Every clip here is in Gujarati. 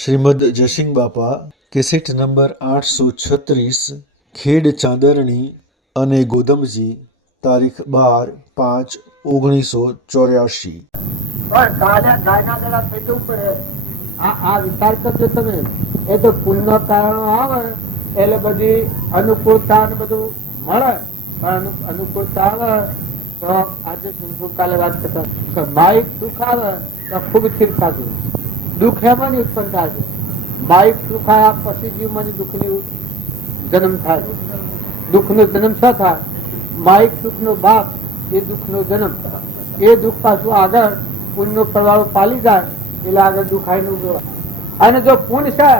શ્રીમદ જયસિંહ બાપા કેસેટ નંબર 836 ખેડ ચાંદરણી અને ગોદમજી તારીખ 12/5/1984. પણ ગાયના દડા ફેંકવું પડે. આ વિચાર કરજો તમે. એ તો પુણ્ય કારણો આવે એટલે બધી અનુકૂળતા બધું મળે. પણ અનુકૂળતા આવે તો આજે કાલે વાત કરતા માઇક દુઃખ આવે તો ખૂબ ચીરખાતું દુઃખ એમાં ઉત્પન્ન થાય છે. માઇક દુઃખ આવ્યા પછી જીવમાં દુઃખની જન્મ થાય છે. દુઃખનો જન્મ શું થાય? માઇક દુઃખનો બાપ એ દુઃખનો જન્મ. એ દુઃખ પાછું આગળ પુણ્યનો પ્રભાવ પાલી જાય એટલે આગળ દુખાય નું. અને જો પુણ્ય છે,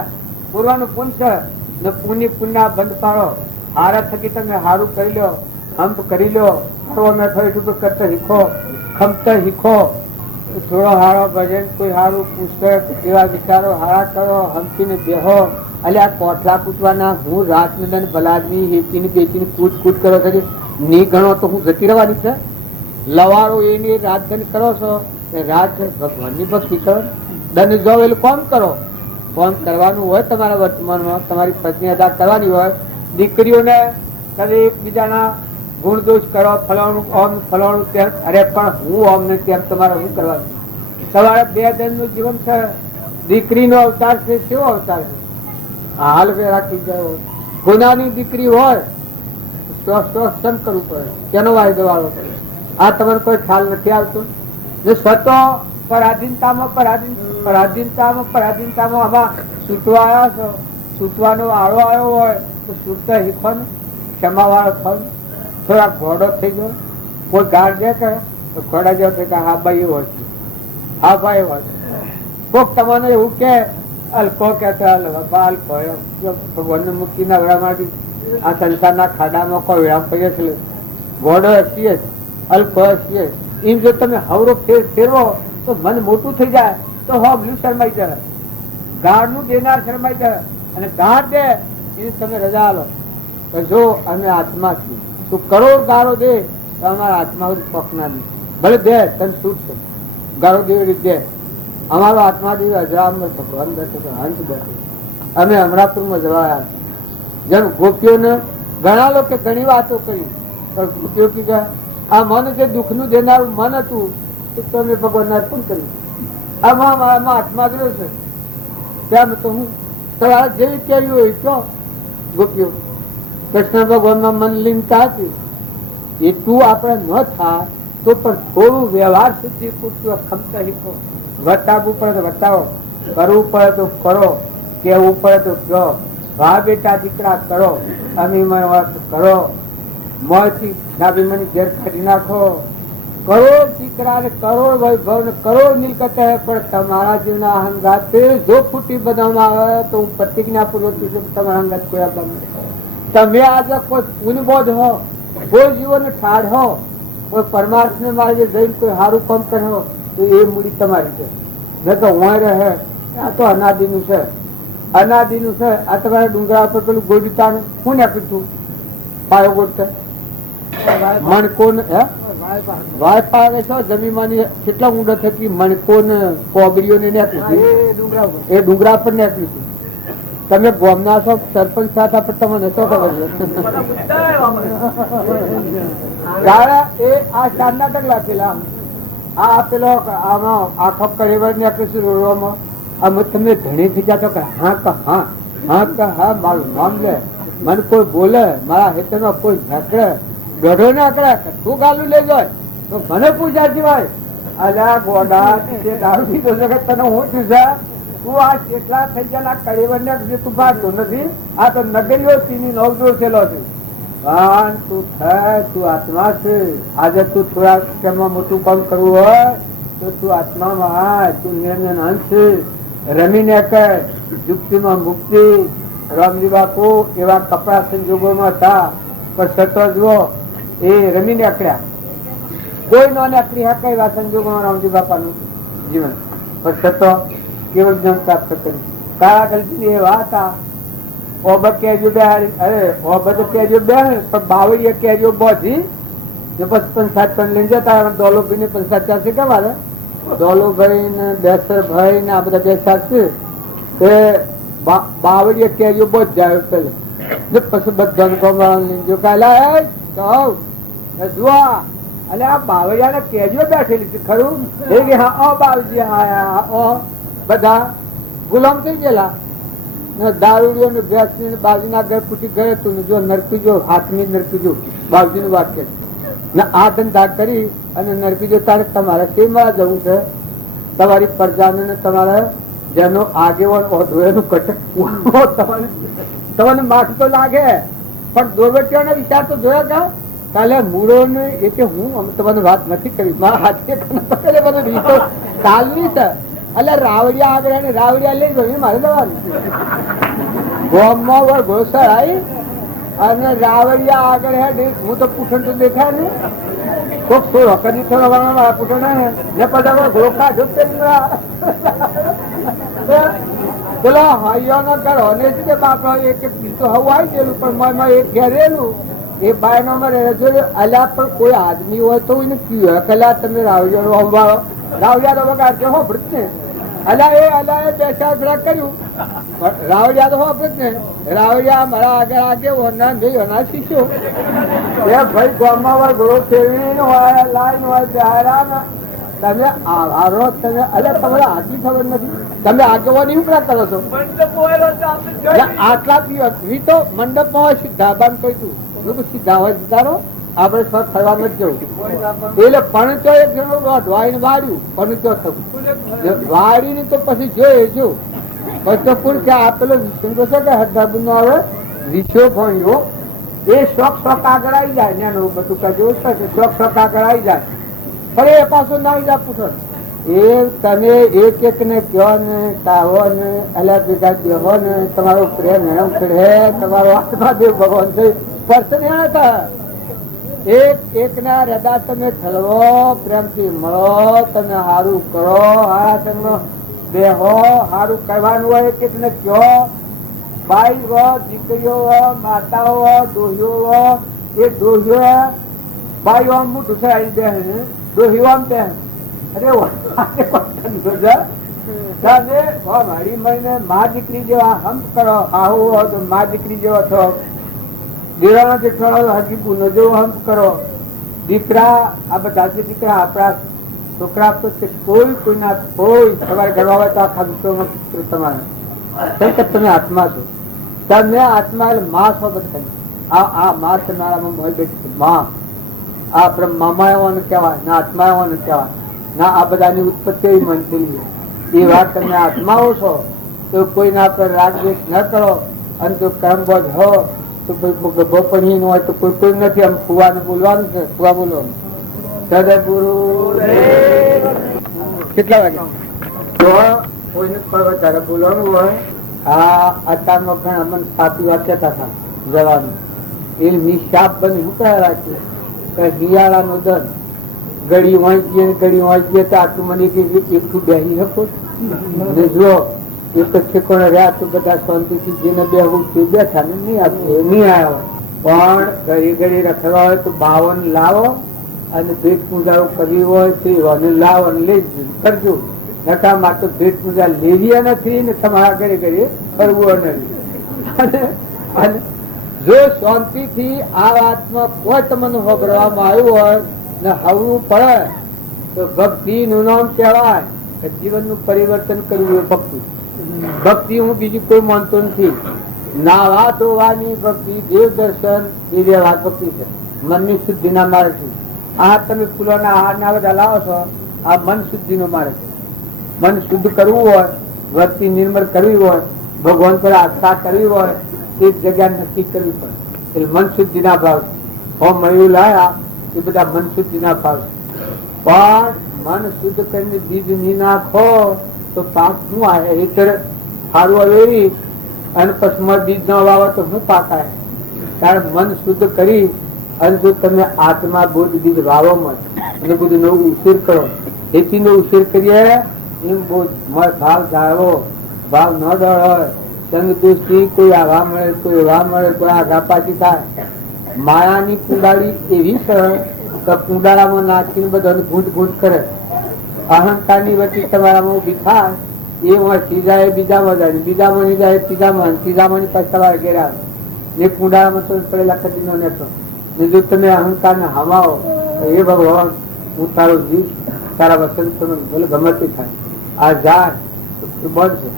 પૂર્વાનું પુણ્ય છે ને પુણ્ય બંધ પાડો. હારા થકી તમે હારું કરી લો, હંપ કરી લો, કરતા શીખો, ખમતા શીખો, થોડો હારો ભજન કોઈ હારું પુસ્તક એવા વિચારો હારા કરો, હંપીને બેહો. એટલે આ કોઠલા કૂટવાના હું રાત ને ભલાદમી હેચીને બેચીને કૂટ કરો છો ની ગણો તો હું જતી રહેવાની છે. લવારો એની રાજધન કરો છો, રાજધન ભગવાનની ભક્તિ કરો. દંડ જો એટલે કોમ કરો. કોમ કરવાનું હોય તમારા વર્તમાનમાં, તમારી પત્ની અદા કરવાની હોય. દીકરીઓને કદી એકબીજાના ગુણ દોષ કરો, ફલાણું ઓમ ફલાણું તેમ. અરે પણ હું ઓમ ને તેમ તમારે શું કરવાનું? તમારે બે જણનું જીવન છે. દીકરીનો અવતાર છે, કેવો અવતાર છે? હાલ રાખી ગયો. ગુનાની દીકરી હોય તો કરવું પડે, તેનો વાયદો વાળવો પડે. આ તમારે કોઈ ખ્યાલ નથી આવતો. જો સ્વતો પરાધીનતામાં આમાં છૂટવા આવ્યા છો, છૂટવાનો આળો આવ્યો હોય તો છૂટતા શીખો ને. ક્ષમા વાળો થો. થોડા ઘોડો થઈ ગયો, કોઈ ગાળ દે કે તો ઘોડા જેવો થઈ ગયા. હા ભાઈ એવો છે, હા ભાઈ એવો છે. કોક તમને એવું કે અલકો કેતો ભગવાન મુક્તિ ના વેળામાંથી આ સંસારના ખાડામાં કોઈ વેળા પડ્યો છે. ઘોડો હસીએ જ, અલકો હસીએ. એમ જો તમે હવરો ફેરવો તો મન મોટું થઈ જાય તો હબલું શરમાઈ જાય. ગાળ નું દેનાર શરમાઈ જાય. અને ગાળ દે એની તમે રજા આલો તો જો અમે આત્મા છીએ. તું કરોડ ગાળો દે તો અમારા આત્મા પકના દે. ભલે દે તને છૂટ છે, ગાળો દેવી દે. અમારો આત્મા દેવી અજરામ ભગવાન બેઠો, હંસ બેઠો. અમે અમરાપુરમાં જવાયા. જેમ ગોપીઓને ઘણા લોકો ઘણી વાતો કરી, પણ ગોપીઓ કીધા આ મન જે દુઃખ નું દેનારું મન હતું તો તમે ભગવાન અર્પણ કર્યું. આમાં આત્મા ગયો છે ત્યાં તો હું જેવી કેવી હોય ક્યાં ગોપીઓ કૃષ્ણ ભગવાનમાં મન લીનતા હતી. એટલું આપણે ન થાય તો પણ થોડું વ્યવહાર સુધી પૂરતું ખમતા શીખો. વટાવવું પડે તો વટાવો, કરવું પડે તો કરો, કહેવું પડે તો કહો. ભા બેટા દીકરા કરો, અમીમય કરો, મોંથી નાભીમની ઝેર કાઢી નાખો. કરોડ દીકરા ને કરોડ વૈભવ ને કરોડ મિલકત પણ તમારા જીવના અહંગાત જો ફૂટી બનાવવામાં આવે તો હું પ્રતિજ્ઞા પૂર્વક તમારા અહંગાત કોઈ આપવા. તમે આજે કોઈ પુનબોધ હો, કોઈ જીવન ઠાડ હો, કોઈ પરમાર્થ ને મારે જઈને કોઈ સારું કામ કરો તો એ મૂડી તમારી છે. ન તો હોય રહે આ તો અનાદિનું છે, અનાદિનું છે. આ તમારા ડુંગરા ઉપર પેલું ગોડિતા હું નાખ્યું હતું પાયો ગોડતા મણકો ને વાય પાવે છો જમીનમાંની કેટલા ઊંડા થતી મણકો ને કોબરીઓ ને નાખ્યું એ ડુંગરા પર નાખ્યું હતું. તમે ગોમના છો સરપંચ સાથે પણ તમને શું ખબર છે? એ આ ચારના ડગલા પેલા આ પેલો આમાં આખો કળેવર ને આમાં તમને ધણી થઈ જતો કે હા કે હા, હા કે હા, મારું નામ લે, મને કોઈ બોલે, મારા હેતરમાં કોઈ ઝાકડે ગઢો ના કરે તું ગાલું લઈ જાય તો મને પૂછા સિવાય અલ્યા ગોડા દારૂ પીધો છે તને હું પૂછા તું આ કેટલા થઈ ગયા કળેવર ને તું ભાગતો નથી. આ તો નગરીઓ તીની નવજો થયેલો છે. પણ તું થાય, તું આત્મા છે. આજે તું થોડા ક્ષણમાં મોટું કામ કરવું હોય તો તું આત્મામાં હા, તું નિરંજન અંશ છે. રમીને કર યુક્તિમાં મુક્તિ. રામજી બાપુ એવા કપડા સંજોગોમાં હતા પણ સતો જુઓ એ રમીને અકડ્યા. કોઈ નો અકડી હકે એવા સંજોગોમાં રામજી બાપાનું જીવન પણ સતો કેવળ જ્ઞાન પ્રાપ્ત કર્યું. તારા ગલતી એવા હતા. ઓબત કેજો બે અરે ઓબત કેજો બે પણ બાવળીએ કેજો બોધી બસ પંચાયત પણ લઈ જતા. દોલોભાઈ ને પંચાયત ચાલશે કે મારે દોલોભાઈ ને બેસરભાઈ ને આ બધા બે ચાલશે એ બાવળીએ કેરીઓ બહુ જ જાય પેલે પછી બધાને કમાવાનું જો કાલા જુઓ અલે આ બાવળિયા ને કેરીઓ બેઠેલી છે ખરું એ કે હા બાવજી હા બધા ગુલામ થઈ ગયેલા દારૂડીઓ ને ભેંસ ની બાજુના ઘર પૂછી ગયે તું જો નરકી જો હાથની નરકી જો બાવજી નું વાત કરે ને આ ધંધા કરી અને નરકી જો તારે તમારે કેમાં જવું છે તમારી પ્રજાને તમારે જેનો આગેવાન હોતો એનું કટક તમને માથ તો લાગે પણ દોરવટીઓનો વિચાર તો જોયો કા કાલે મૂળો ને એ કે હું તમને વાત નથી કરી મારા હાથે બધું રીતો ચાલવી છે એટલે રાવડિયા આગળ અને રાવડિયા લઈ ગયો મારે જવાનું ગોમમાં ઘોસર આવી અને રાવડિયા આગળ હે હું તો પૂછણ તો દેખાય ને કોક થોડો કરી થોડા પૂછણ ને પછી ઘોખા ઝૂકતે પેલો હૈયો નો ઘર હોને છે બાપ એક તો હવું આવી ગયેલું પણ એક ઘેરેલું એ બાય નો અલ્યા પણ કોઈ આદમી હોય તો એને કયું કલા તમે રાવડિયા નો હવાળો રાવડિયા તો વગાડજો હો ભૃત ને અલ્યા એ બેસા કર્યું રાવડિયા તો હો ભૃત ને રાવડિયા મારા આગળ આગે હોના ભાઈ હોના શીખ્યો એ ભાઈ ગામમાં હોય ઘોડો ફેરવી હોય લાઈન હોય બહારા તમે આરો તમે અલ્યા તમારે આટલી ખબર નથી તમે આગેવાની ઉપરા કરો છો આટલા તો મંડપમાં હોય સીધા કહી તું સીધા હોય સીધારો આપડે ફરવા નથી જવું એટલે પણચો એક જણો વાળીને વાળ્યું પણચો થયું વાળીને તો પછી જોઈએ જો પછી તો કોણ કે આપેલો વિષય છે કે હરદાબુ નો આવે વિષયો ભણ્યો એ શોખ આગળ આવી જાય ને બધું કજવું છે શોખ આગળ આવી જાય પણ એ પાછો ના આવી જાય પૂછો એ તમે એક ને કયો ને કાવો ને અલ્યા ભેગા દેવો ને તમારો પ્રેમ એમ કરે તમારો આત્મા દેવ ભગવાન છે પર્સન એને થાય એક ના હૃદય તમે ઠલવો પ્રેમથી મળો તમે સારું કરો તમે બેહો સારું કરવાનું હોય એક ને કયો ભાઈ હો દીકરીઓ હો માતાઓ હો ડોહીઓ હો એ ડોહીઓ ભાઈઓ આમ મોટું આવી દે ડોહીઓ આમ દે અરે મારી મહિને મા દીકરી જેવા હમ કરો આવું હો તો મા દીકરી જેવો છો દીકરા જેઠવાડો હજી ગુનો જેવો હમ કરો દીકરા આ બધા દીકરા આપણા છોકરા તો કોઈ કોઈના કોઈ તમારે કરવા હોય તો આખા વિશ્વમાં તમારે તમે આત્મા છો તમે આત્મા એટલે મા છો બધા આ મા તમારામાં મોય બેઠી મા આ બ્રહ્મામાં એવાનું કહેવાય ના આત્મા એવાનું કહેવાય ના આ બધાની ઉત્પત્તિ મનથી એ વાત તમે આત્માઓ છો તો કોઈના પર રાગદ્વેષ ન કરો અને જો કર્મબોધ હો તો બપણીનું હોય તો કોઈ નથી આમ ફુવાને બોલવાનું છે ફુવા બોલવાનું સદગુરુ કેટલા વાગે તો કોઈને પણ વધારે બોલવાનું હોય આ અત્યારમાં ઘણા મન સાચી વાત કહેતા હતા જવાનું એ નિશાપ બની શું કહેવા રાખ્યું કે હિયાળા નો દર ગળી વાંચીએ તો આટલું મને એકઠું બેસી શકો જો એક ઠેકોને રહ્યા તો બધા શાંતિથી જેને બેહવું તે બેઠા ને નહીં આવ્યો પણ ઘડી રખડવા હોય તો બાવન લાવો અને ભેટ પૂજા કરવી હોય તે લાવો અને લઈ કરજો નકામાં તો ભેટ પૂજા લેવી નથી ને તમારા ઘરે કરવું નથી અને જો શાંતિથી આ વાતમાં કોઈ તમને હોબરવામાં આવ્યું હોય ને હવવું પડે તો ભક્તિ નું નામ કહેવાય કે જીવનનું પરિવર્તન કરવું એ ભક્તિ ભક્તિ હું બીજું કોઈ માનતો નથી નાવા ધોવાની ભક્તિ દેવ દર્શન એ વ્યવહાર ભક્તિ છે મનની શુદ્ધિ ના માર્ગ છે આ તમે ફૂલોના આહાર ના બધા લાવો છો આ મન શુદ્ધિ નો માર્ગ છે મન શુદ્ધ કરવું હોય ભક્તિ નિર્મળ કરવી હોય ભગવાન પર આસ્થા કરવી હોય એક જગ્યા નક્કી કરવી પડે એટલે મન શુદ્ધિ ના ભાવ હોમ મળ્યું લાયા એ બધા મન શુદ્ધિ ના ભાવ પણ મન શુદ્ધ કરીને બીજ ની નાખો તો પાક શું આવે એ સારું અવેરી અને પછી બીજ ન વાવો તો શું પાક આવે કારણ મન શુદ્ધ કરી અને જો તમે આત્મા બોધ બીજ વાવો મત અને બધું નવું ઉછેર કરો એથી નો ઉછેર કરીએ એમ બોધ ભાવ જાળવો ભાવ ન ડર હોય સંગ દોસ્તી કોઈ આવા મળે કોઈ એવા મળે કોઈ આગા પાછી થાય માયાની કુંડાળી એવી સરળ કે કુંડાળામાં નાખીને બધાને ઘૂંટ ઘૂંટ કરે અહંકાર ની વચ્ચે તમારામાં ઉભી થાય એ વાંચી જાય બીજામાં જાય, બીજામાં જાય ત્રીજામાં, ત્રીજામાં પાછા સવારે ઘેર આવે. એક કુંડાળામાં તો પડેલા કદીનો નેતો. જો તમે અહંકાર ને હવાઓ એ ભગવાન હું તારો જીવ તારા વસન ભલે ગમે તે થાય આ જાય તો બનશે,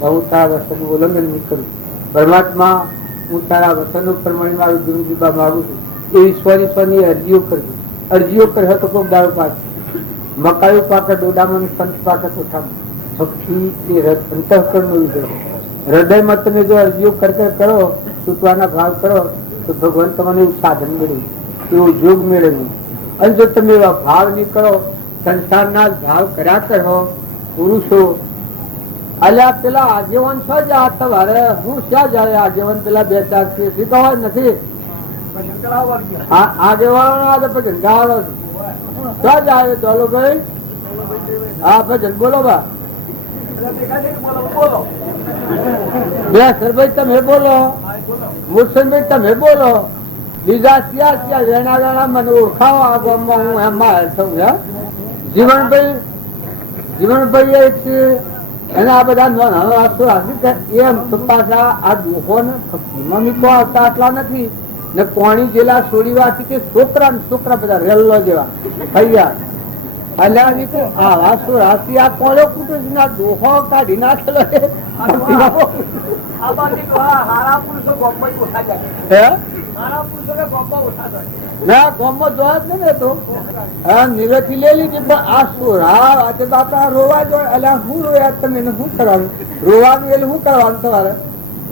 હું તારા વસન ઉલ્લંઘન નહીં કરું. પરમાત્મા હું તારા વસન ઉપર મળી મારું જીવન જીવવા માંગુ છું એવી સ્વની અરજીઓ કરજો. અરજીઓ કરે તો કોઈ દારૂ પાક મકાયું પાકે ડોડામાં પંચ પાકે કોઠામાં. ભક્તિ એ અંતઃકરણ નો વિષય. હૃદયમાં તમે જો અરજીઓ કરો છૂટવાના ભાવ કરો તો ભગવાન તમને એવું સાધન મેળવ્યું, એવું યોગ મેળવ્યું. અને જો તમે એવા ભાવ નહીં કરો, સંસારના ભાવ કર્યા કરો પુરુષો, અલ્યા પેલા આગેવાન છો જ આ તમારે હું ક્યાં જાય આગેવાન પેલા 2-4 શીખવા નથી આગેવાનો આજે ભજન ગાળો ક્યાં જાય ચાલો ભાઈ. હા ભજન બોલો બા બે સરભાઈ તમે બોલો, મુરસનભાઈ તમે બોલો, બીજા ક્યાં વેણા વેણા મને ઓળખાવો આ ગામમાં હું એમાં છું. જીવનભાઈ એક છે એને આ બધા એમ તો પાછા આ દુઃખો ને મમ્મી આવતા આટલા નથી ને કોણી જેલા છોડી વાથી કે છોકરા ને છોકરા બધા રેલ્લો જેવા થયા. નિવેથી લે લીધી પણ આ સોરા રોવા જો એટલે શું રોયા તમે શું કરવાનું રોવાનું એટલે શું કરવાનું તમારે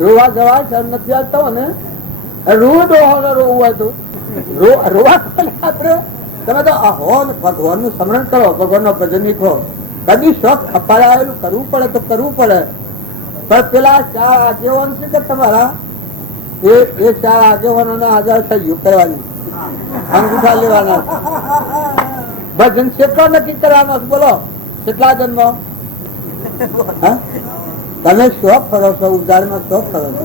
રોવા જવા સર નથી આવતો ને રોજ રોવું હોય તો રોવા આપડે તમે તો ભગવાન નું સ્મરણ કરો, ભગવાન નો ભજન લીખો. કદી શોખ ખપાયેલું કરવું પડે તો કરવું પડે. પણ પેલા 4 આગેવાન છે કે તમારા એ 4 આગેવાનો ના આધાર સહયોગ કરવાની, અંગૂઠા લેવાના, ભજન કેટલો નક્કી કરવાનો બોલો કેટલા જન્મ તમે શોખ કરો છો, ઉદારમાં શોખ કરો છો.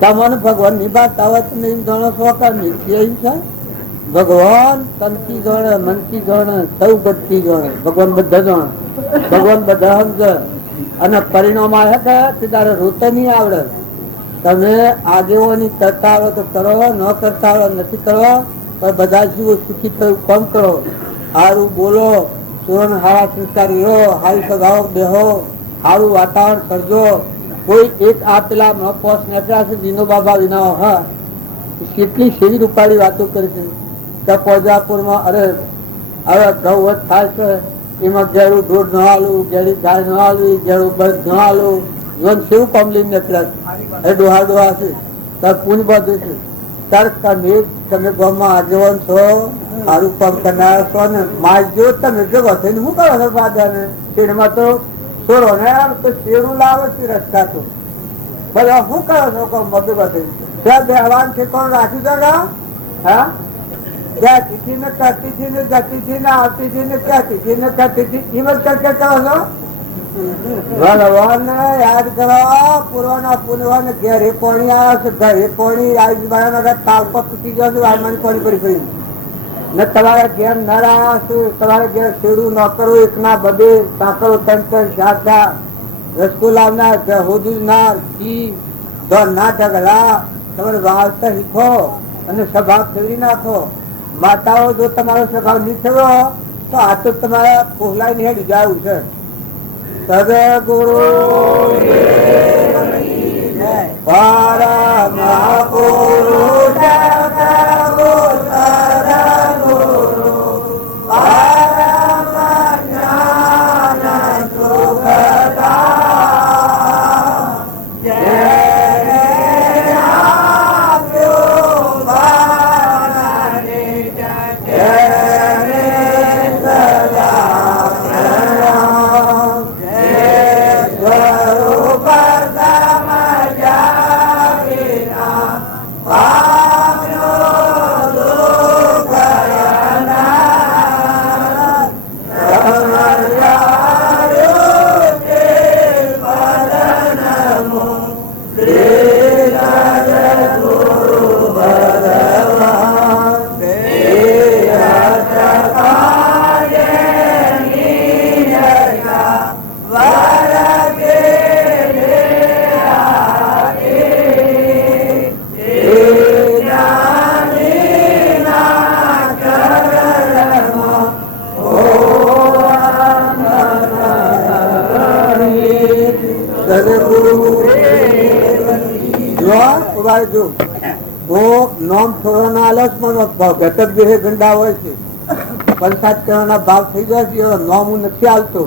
તમને ભગવાન ની વાત આવે તો નહીં જાણો શોખ છે. ભગવાન તનથી જાણે, મનથી જાણે, સૌ ગતથી જાણે. ભગવાન બધા જાણે, ભગવાન બધા સમજે. અને પરિણામ આવે કે તારે રોતે નહીં આવડે. તમે આગેવાની કરતા આવડે તો કરો, ન કરતા આવડે નથી કરવા, પણ બધા જીવો સુખી થયું કામ કરો. સારું બોલો, સુરન હારા સંસ્કારી રહો, હારી સગાઓ બેહો, સારું વાતાવરણ કરજો. કોઈ એક આ પેલા પોસ નેકળ્યા છે દીનો બાબા વિના હા કેટલી સેવી રૂપાળી વાતો કરી છે. પોજાપુરમાં અરે હવે ઘઉં થાય છે એમાં ઘેરું ઢોર ન હાલવું, ઘેરી ગાય ન હાલવી, ઘેરું બળદ ન હાલવું. જીવન સેવું કોમલી નીકળ્યા એ ડોહા ડોહા છે તાર પૂન બધું છે. તાર તમે ગામમાં આગેવાન છો, સારું કામ કરનાર છો ને માય જો તમે જગો થઈને શું કરો છો બાધા ને શેરમાં તો છોડો ને તો શેરું લાવે છે રસ્તા તો બધા શું કરો છો કામ બધું બધું ત્યાં બેહવાન છે કોણ રાખી દો. હા ત્યાં તિથિ ને કરતી થી ને જતી થી ને આવતી થી ને કહેતી થી ને કરતી થી હિંમત કરકે કરો છો. ભગવાન યાદ કરો, પૂર્વના પૂર્વને ઘેરે પાણી આવે છે, ઘરે પાણી આવી તાલ પર તૂટી ગયો છે, વાયમાની પાણી પડી પડી ને તમારે ઘેર નર આવ્યા છે, તમારે ઘેર શેડું ન કરવું, એક ના બધે સાંકળો 3-4 રસકો લાવનાર, હોદું નાર, ઘી ના ઢગલા તમારે વાવતા શીખો અને સ્વભાવ ફેરવી નાખો. માતાઓ જો તમારો સ્વભાવ નહીં થયો તો આ તો તમારા પોહલાઈ ને હેડી જવું છે. સદગુરુ પરમ પુરુષ Bye. જો નોમ છોડવાના આલસમાં ઘટક જે ગંડા હોય છે, પંચાયત કરવાના ભાવ થઈ જાય છે, એવો નોમ હું નથી આવતો.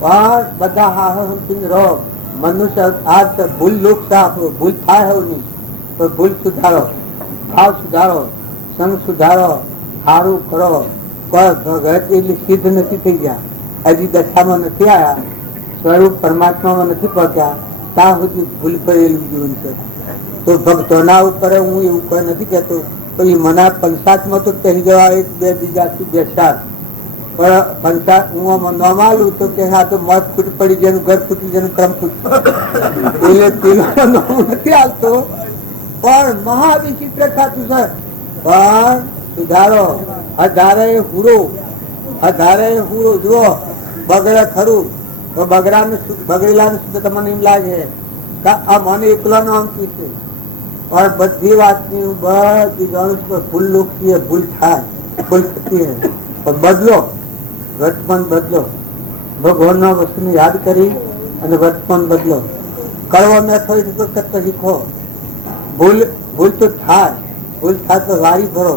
પણ બધા હા સમજીને રહો. મનુષ્ય આ ભૂલ લોક ભૂલ થાય એવું નહીં, તો ભૂલ સુધારો, ભાવ સુધારો, સંગ સુધારો, સારું કરો. કોઈ ભગત એટલી સિદ્ધ નથી થઈ ગયા, હજી દશામાં નથી આવ્યા, સ્વરૂપ પરમાત્મામાં નથી પહોંચ્યા, ત્યાં સુધી ભૂલ કરેલું જીવન છે. તો ભક્તોના ઉપર હું એવું કોઈ નથી કહેતો, પછી મને પંચાયતમાં તો કહી જવા એક બે બીજાથી બેસાડ, પણ પંચાયત હું ન માલું તો કે હા તો મત ફૂટ પડી જાય, ઘર ફૂટી જાય, ક્રમ ફૂટ એટલે નથી આવતો. પણ મહાવિચિત્ર ખાતું છે. પણ સુધારો હજારે હુરો, હજારે હુરો જુઓ બગડે ખરું તો બગડેલા તમને એમ લાગે કે આ મને એકલાનો અંકિત છે. પણ બધી વાતની બધી જાણું છું, ભૂલ લોકથી ભૂલ થાય, ભૂલ થતી પણ બદલો, વર્તમાન બદલો, ભગવાનના વસ્તુને યાદ કરી અને વર્તમાન બદલો. કડવો મેં થોડી કરતા શીખો. ભૂલ તો થાય, ભૂલ થાય તો વારી ભરો,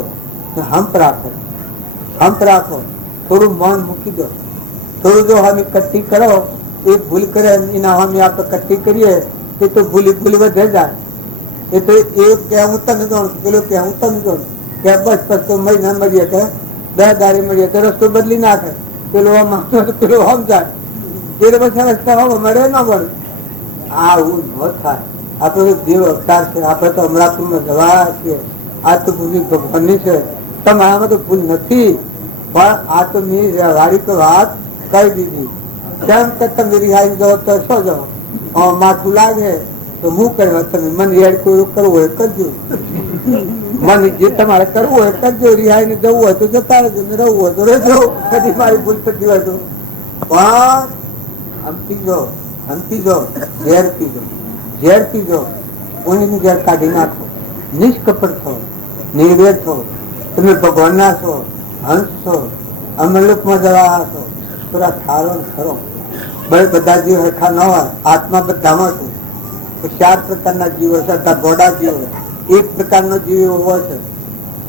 હંપ રાખો, હંપ રાખો. થોડું મન મૂકી દો, થોડું જો હમે કટ્ટી કરો, એ ભૂલ કરે એના હમે આપણે કટ્ટી કરીએ એ તો ભૂલી વધે જાય. એ તો એ કે હું તને જાણું છું, પેલો કે હું તને જાણું કે બસ બસ તો મહિના મળીએ કે 10 દાડે મળીએ તો રસ્તો બદલી નાખે. પેલો પેલો સમજાય એટલે પછી રસ્તા હવે મળે ના મળે. આવું ન થાય. આપણો જીવ અવતાર છે, આપણે તો અમરાપુરમાં જવા છીએ. આ તો ભૂલ ભગવાનની છે, તમારામાં તો ભૂલ નથી. પણ આ તો મેં વ્યવહારિક વાત કહી દીધી. કેમ કે તમે રિહાઈ જાઓ તો શું જાઓ, માથું લાગે તો હું કરવા, તમે મને યાદ કરવું હોય કરજો, મને જે તમારે કરવું હોય કરજો. રિહાઈ ને જવું હોય તો જતા રહેજો, રહેવું હોય તો રહેજો. કદી મારી ભૂલ થતી હોય તો પણ હમતી જો, હમતી જો, ઝેર પીજો, ઝેર પીજો, ઊંઘની ઝેર કાઢી નાખો. નિષ્કપટ થો, નિર્વેદ થો. તમે ભગવાનના છો, હંસ છો, અમરલોકમાં જવા છો, થોડા ઠારો ખરો. બધા જીવ હરખા ન હોય, આત્મા બધામાં છે. 4 પ્રકારના જીવો છે, ઘોડા જીવો. એક પ્રકારનો જીવ એવો હોય છે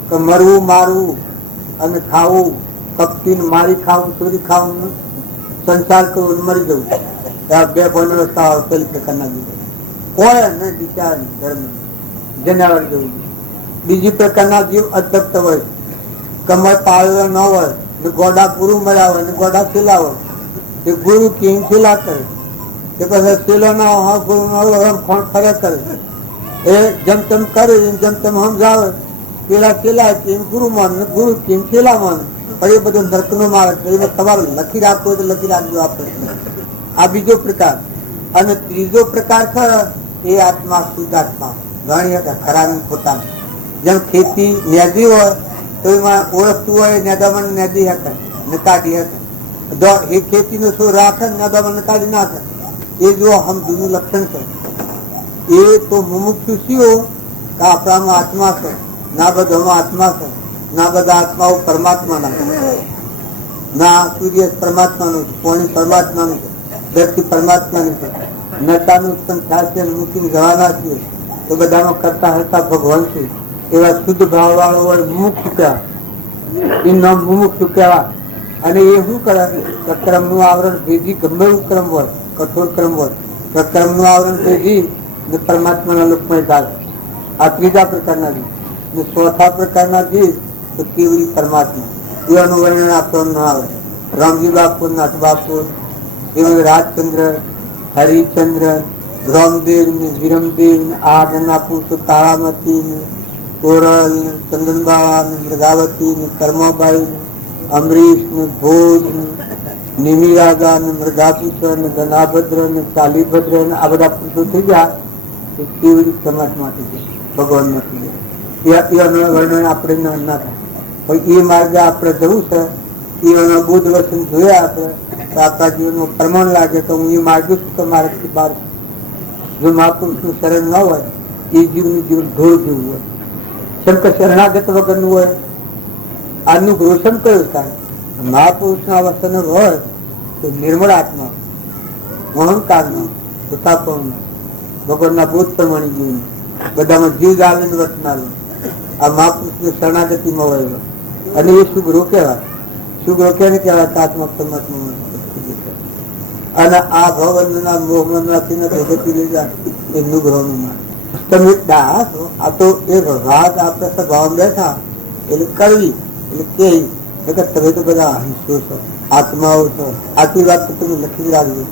કે મરવું, મારવું અને ખાવું, કપટી મારી ખાવું, ચોરી ખાવું, સંસાર કરવું, મરી જવું. બે બોલ રસ્તા હોય. પેલી પ્રકારના જીવો હોય ને બિચાર ધર્મ જનાવર જેવું. બીજી પ્રકારના જીવ અધક્ત હોય, કમર પાળેલો ન હોય, ગોડા પૂરું મળ્યા હોય ને ગોડા ખીલા હોય. એ ગુરુ કેમ ખીલા કરે કે પછી સેલો ના હોય, ગુરુ ના ફરે કરે. એ જેમ તેમ કરે, જેમ તેમ સમજાવે. પેલા ખીલા કેમ ગુરુ માન, ગુરુ કેમ ખીલા માન. પણ એ બધું નર્ક નો મારે. તમારે લખી રાખવું તો લખી રાખજો આપણે. આ બીજો પ્રકાર. અને ત્રીજો પ્રકાર છે એ આત્મા શુદ્ધાત્મા. ગણી ખરા ખોટા. જેમ ખેતી નેદી હોય તો એમાં ઓળખતું હોય, નેદામણ નેદી શકે ને કાઢી શકે. એ ખેતી નું શું રાખે, નેદામણ કાઢી નાખે. એ જો સમજૂનું લક્ષણ છે. એ તો મુમુક્ષુ શીઓ આપણામાં આત્મા છે, ના બધામાં આત્મા છે, ના બધા આત્માઓ પરમાત્માના છે. ના સૂર્ય પરમાત્માનું છે, પાણી પરમાત્માનું છે, ધરતી પરમાત્માની છે. નશાનું ઉત્પન્ન થાય છે, મૂકીને જવાના છીએ તો બધામાં કરતા હરતા ભગવાન છે. એવા શુદ્ધ ભાવ વાળો હોય મુમુક્ષુ કહેવાય. એ નામ મુમુક્ષુ કહેવાય. અને એ શું કરે, ક્રમ નું આવરણ ભેદી, ગમે એવું ક્રમ હોય, કઠોર ક્રમ હોય, તો ક્રમ નું આવરણ ભેદી પરમાત્માના લોકમાં જાય. આ ત્રીજા પ્રકારના જીવ. ચોથા પ્રકારના જીવ તો કેવડી પરમાત્મા. એવાનું વર્ણન આપવાનું ના આવે. રામજી બાપુ, નાથ બાપુ, એવા રાજચંદ્ર, હરિચંદ્ર, રામદેવ ને વિરમદેવ ને આ નાના પુરુષો, તારામતી ને કોરલ ને ચંદનબાવા ને મૃગાવતી ને કર્માબાઈ ને અમરીશ ને ભોજ ને નિમિરાજા ને મૃગાપુત્ર ને ધનાભદ્ર ને ચાલીભદ્ર ને આ બધા પુરુષો થઈ ગયા. કેવડી પરમાત્મા થઈ ગયા, ભગવાન નથી ગયા. વર્ણન આપણે ના થાય. પણ એ માર્ગે આપણે જવું છે. એના બુદ્ધ વચન જોયા આપણે તો આપણા જીવનમાં પ્રમાણ લાગે તો હું એ માર્ગ છું તો મારાથી બહાર. જો મહાપુરુષનું શરણ ન હોય એ જીવનું જીવન ઢોળ જેવું હોય. શંકર શરણાગત વગરનું હોય. આજનું રોશન કયું થાય? મહાપુરુષના વચન હોય તો નિર્મળ આત્મા, અહંકાર ન, પ્રતાપણ ભગવાનના ભૂત પણ મણી ગયું, બધામાં જીવ જાળવીને વર્તનારો આ મહાપુરુષની શરણાગતિમાં વળેલો. અને એ શુભ રોકેવા, શુભ રોક્યાને કહેવાય આત્મા પરમાત્મા. અને આ ભવબંધના મોહમ્મદના ભગતી લઈ જાય એમનું ગ્રહનું માન. તમે દાસ આ તો એક વાત આપણે સભામાં બેઠા એટલે કરવી એટલે કે તમે તો બધા અહિંસો છો, આત્માઓ છો. આટલી વાત તો તમે લખી રાખજો.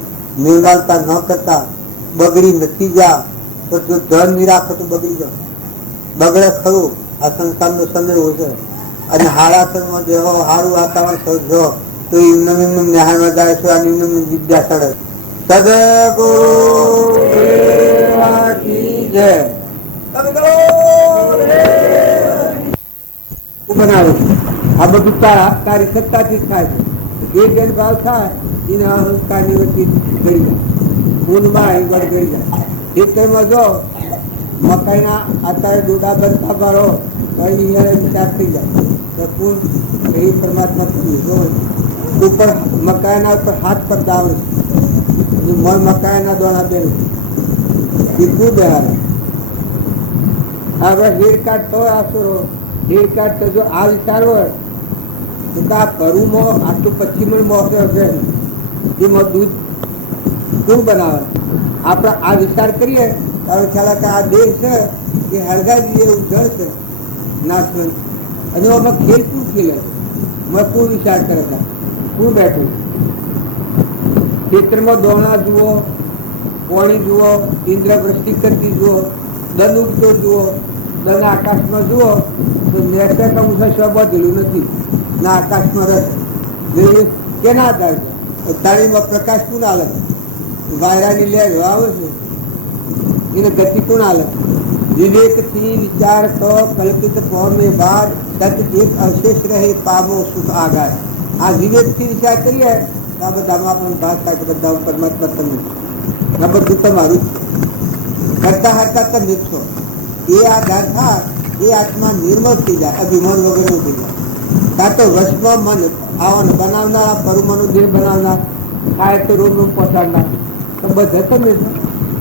નિર્માણતા ન કરતા બગડી નથી જા, તો જો ધન નહીં રાખો તો બગડી જાઓ. બગડે ખરું, આ સંસારનો સમય હોય છે. અને હારાસનમાં જેવો સારું વાતાવરણ સર્જો તો એમને ન્યાયમાં જાય છે અને એમને વિદ્યા સડે. સદગુરુ બનાવે છે. આ બધું તારી સત્તાથી જ થાય છે. જે ભેદભાવ થાય એને અહંકારની વચ્ચે ગળી જાય, ઊંડમાં એ વડ ગળી જાય. ખેતરમાં જો મકાઈના અત્યારે ડોડા બનતા ભરો વિચાર થઈ જાય એ પરમાત્મા ઉપર મકાઈના ઉપર હાથ કરતા આવે છે. મકાઈના દોણા બેન એટલું બેહારે. હવે હેડ કાઢતો આસુરો હેડ કાઢતો જો આ વિચાર હોય તો આ પરુમાં આટલું 25 મણ મોસે હશે એમાં દૂધ શું બનાવે. આપણે આ વિચાર કરીએ હવે ખ્યાલ કે આ દેહ છે એ હળગાવી એવું જળ છે નાશવંત. અને આમાં ખેલ શું ખેલે મેં શું વિચાર કરે છે શું બેઠું. ખેતરમાં દોણા જુઓ, પાણી જુઓ, ઇન્દ્ર વૃષ્ટિ કરતી જુઓ, દન ઉગતો જુઓ, દન આકાશમાં જુઓ તો નેટવર્ક અંશ બધેલું નથી ના આકાશમાં રસ કેના આધાર છે. તાળીમાં પ્રકાશ કોણ હાલે, વાયરાની લહેર આવે છે એને ગતિ કોણ હાલે. વિવેકથી વિચાર તો કલ્પિત ફોર્મે બાદ સત એક અવશેષ રહે પામો સુખ આગાર. આ વિવેકથી વિચાર કરીએ તો આ બધામાં પણ ભાગ થાય કે બધા પરમાત્મા તમે આ બધું તમારું કરતા હરતા તમે જ છો. એ આધાર થાય એ આત્મા નિર્મળ થઈ જાય, અભિમાન વગરનું થઈ જાય. કાં તો વશમાં મન આવવાનું બનાવનાર, પરુમાનું દેહ બનાવનાર, ખાય તો રૂમ પહોંચાડનાર તો બધા તમે છો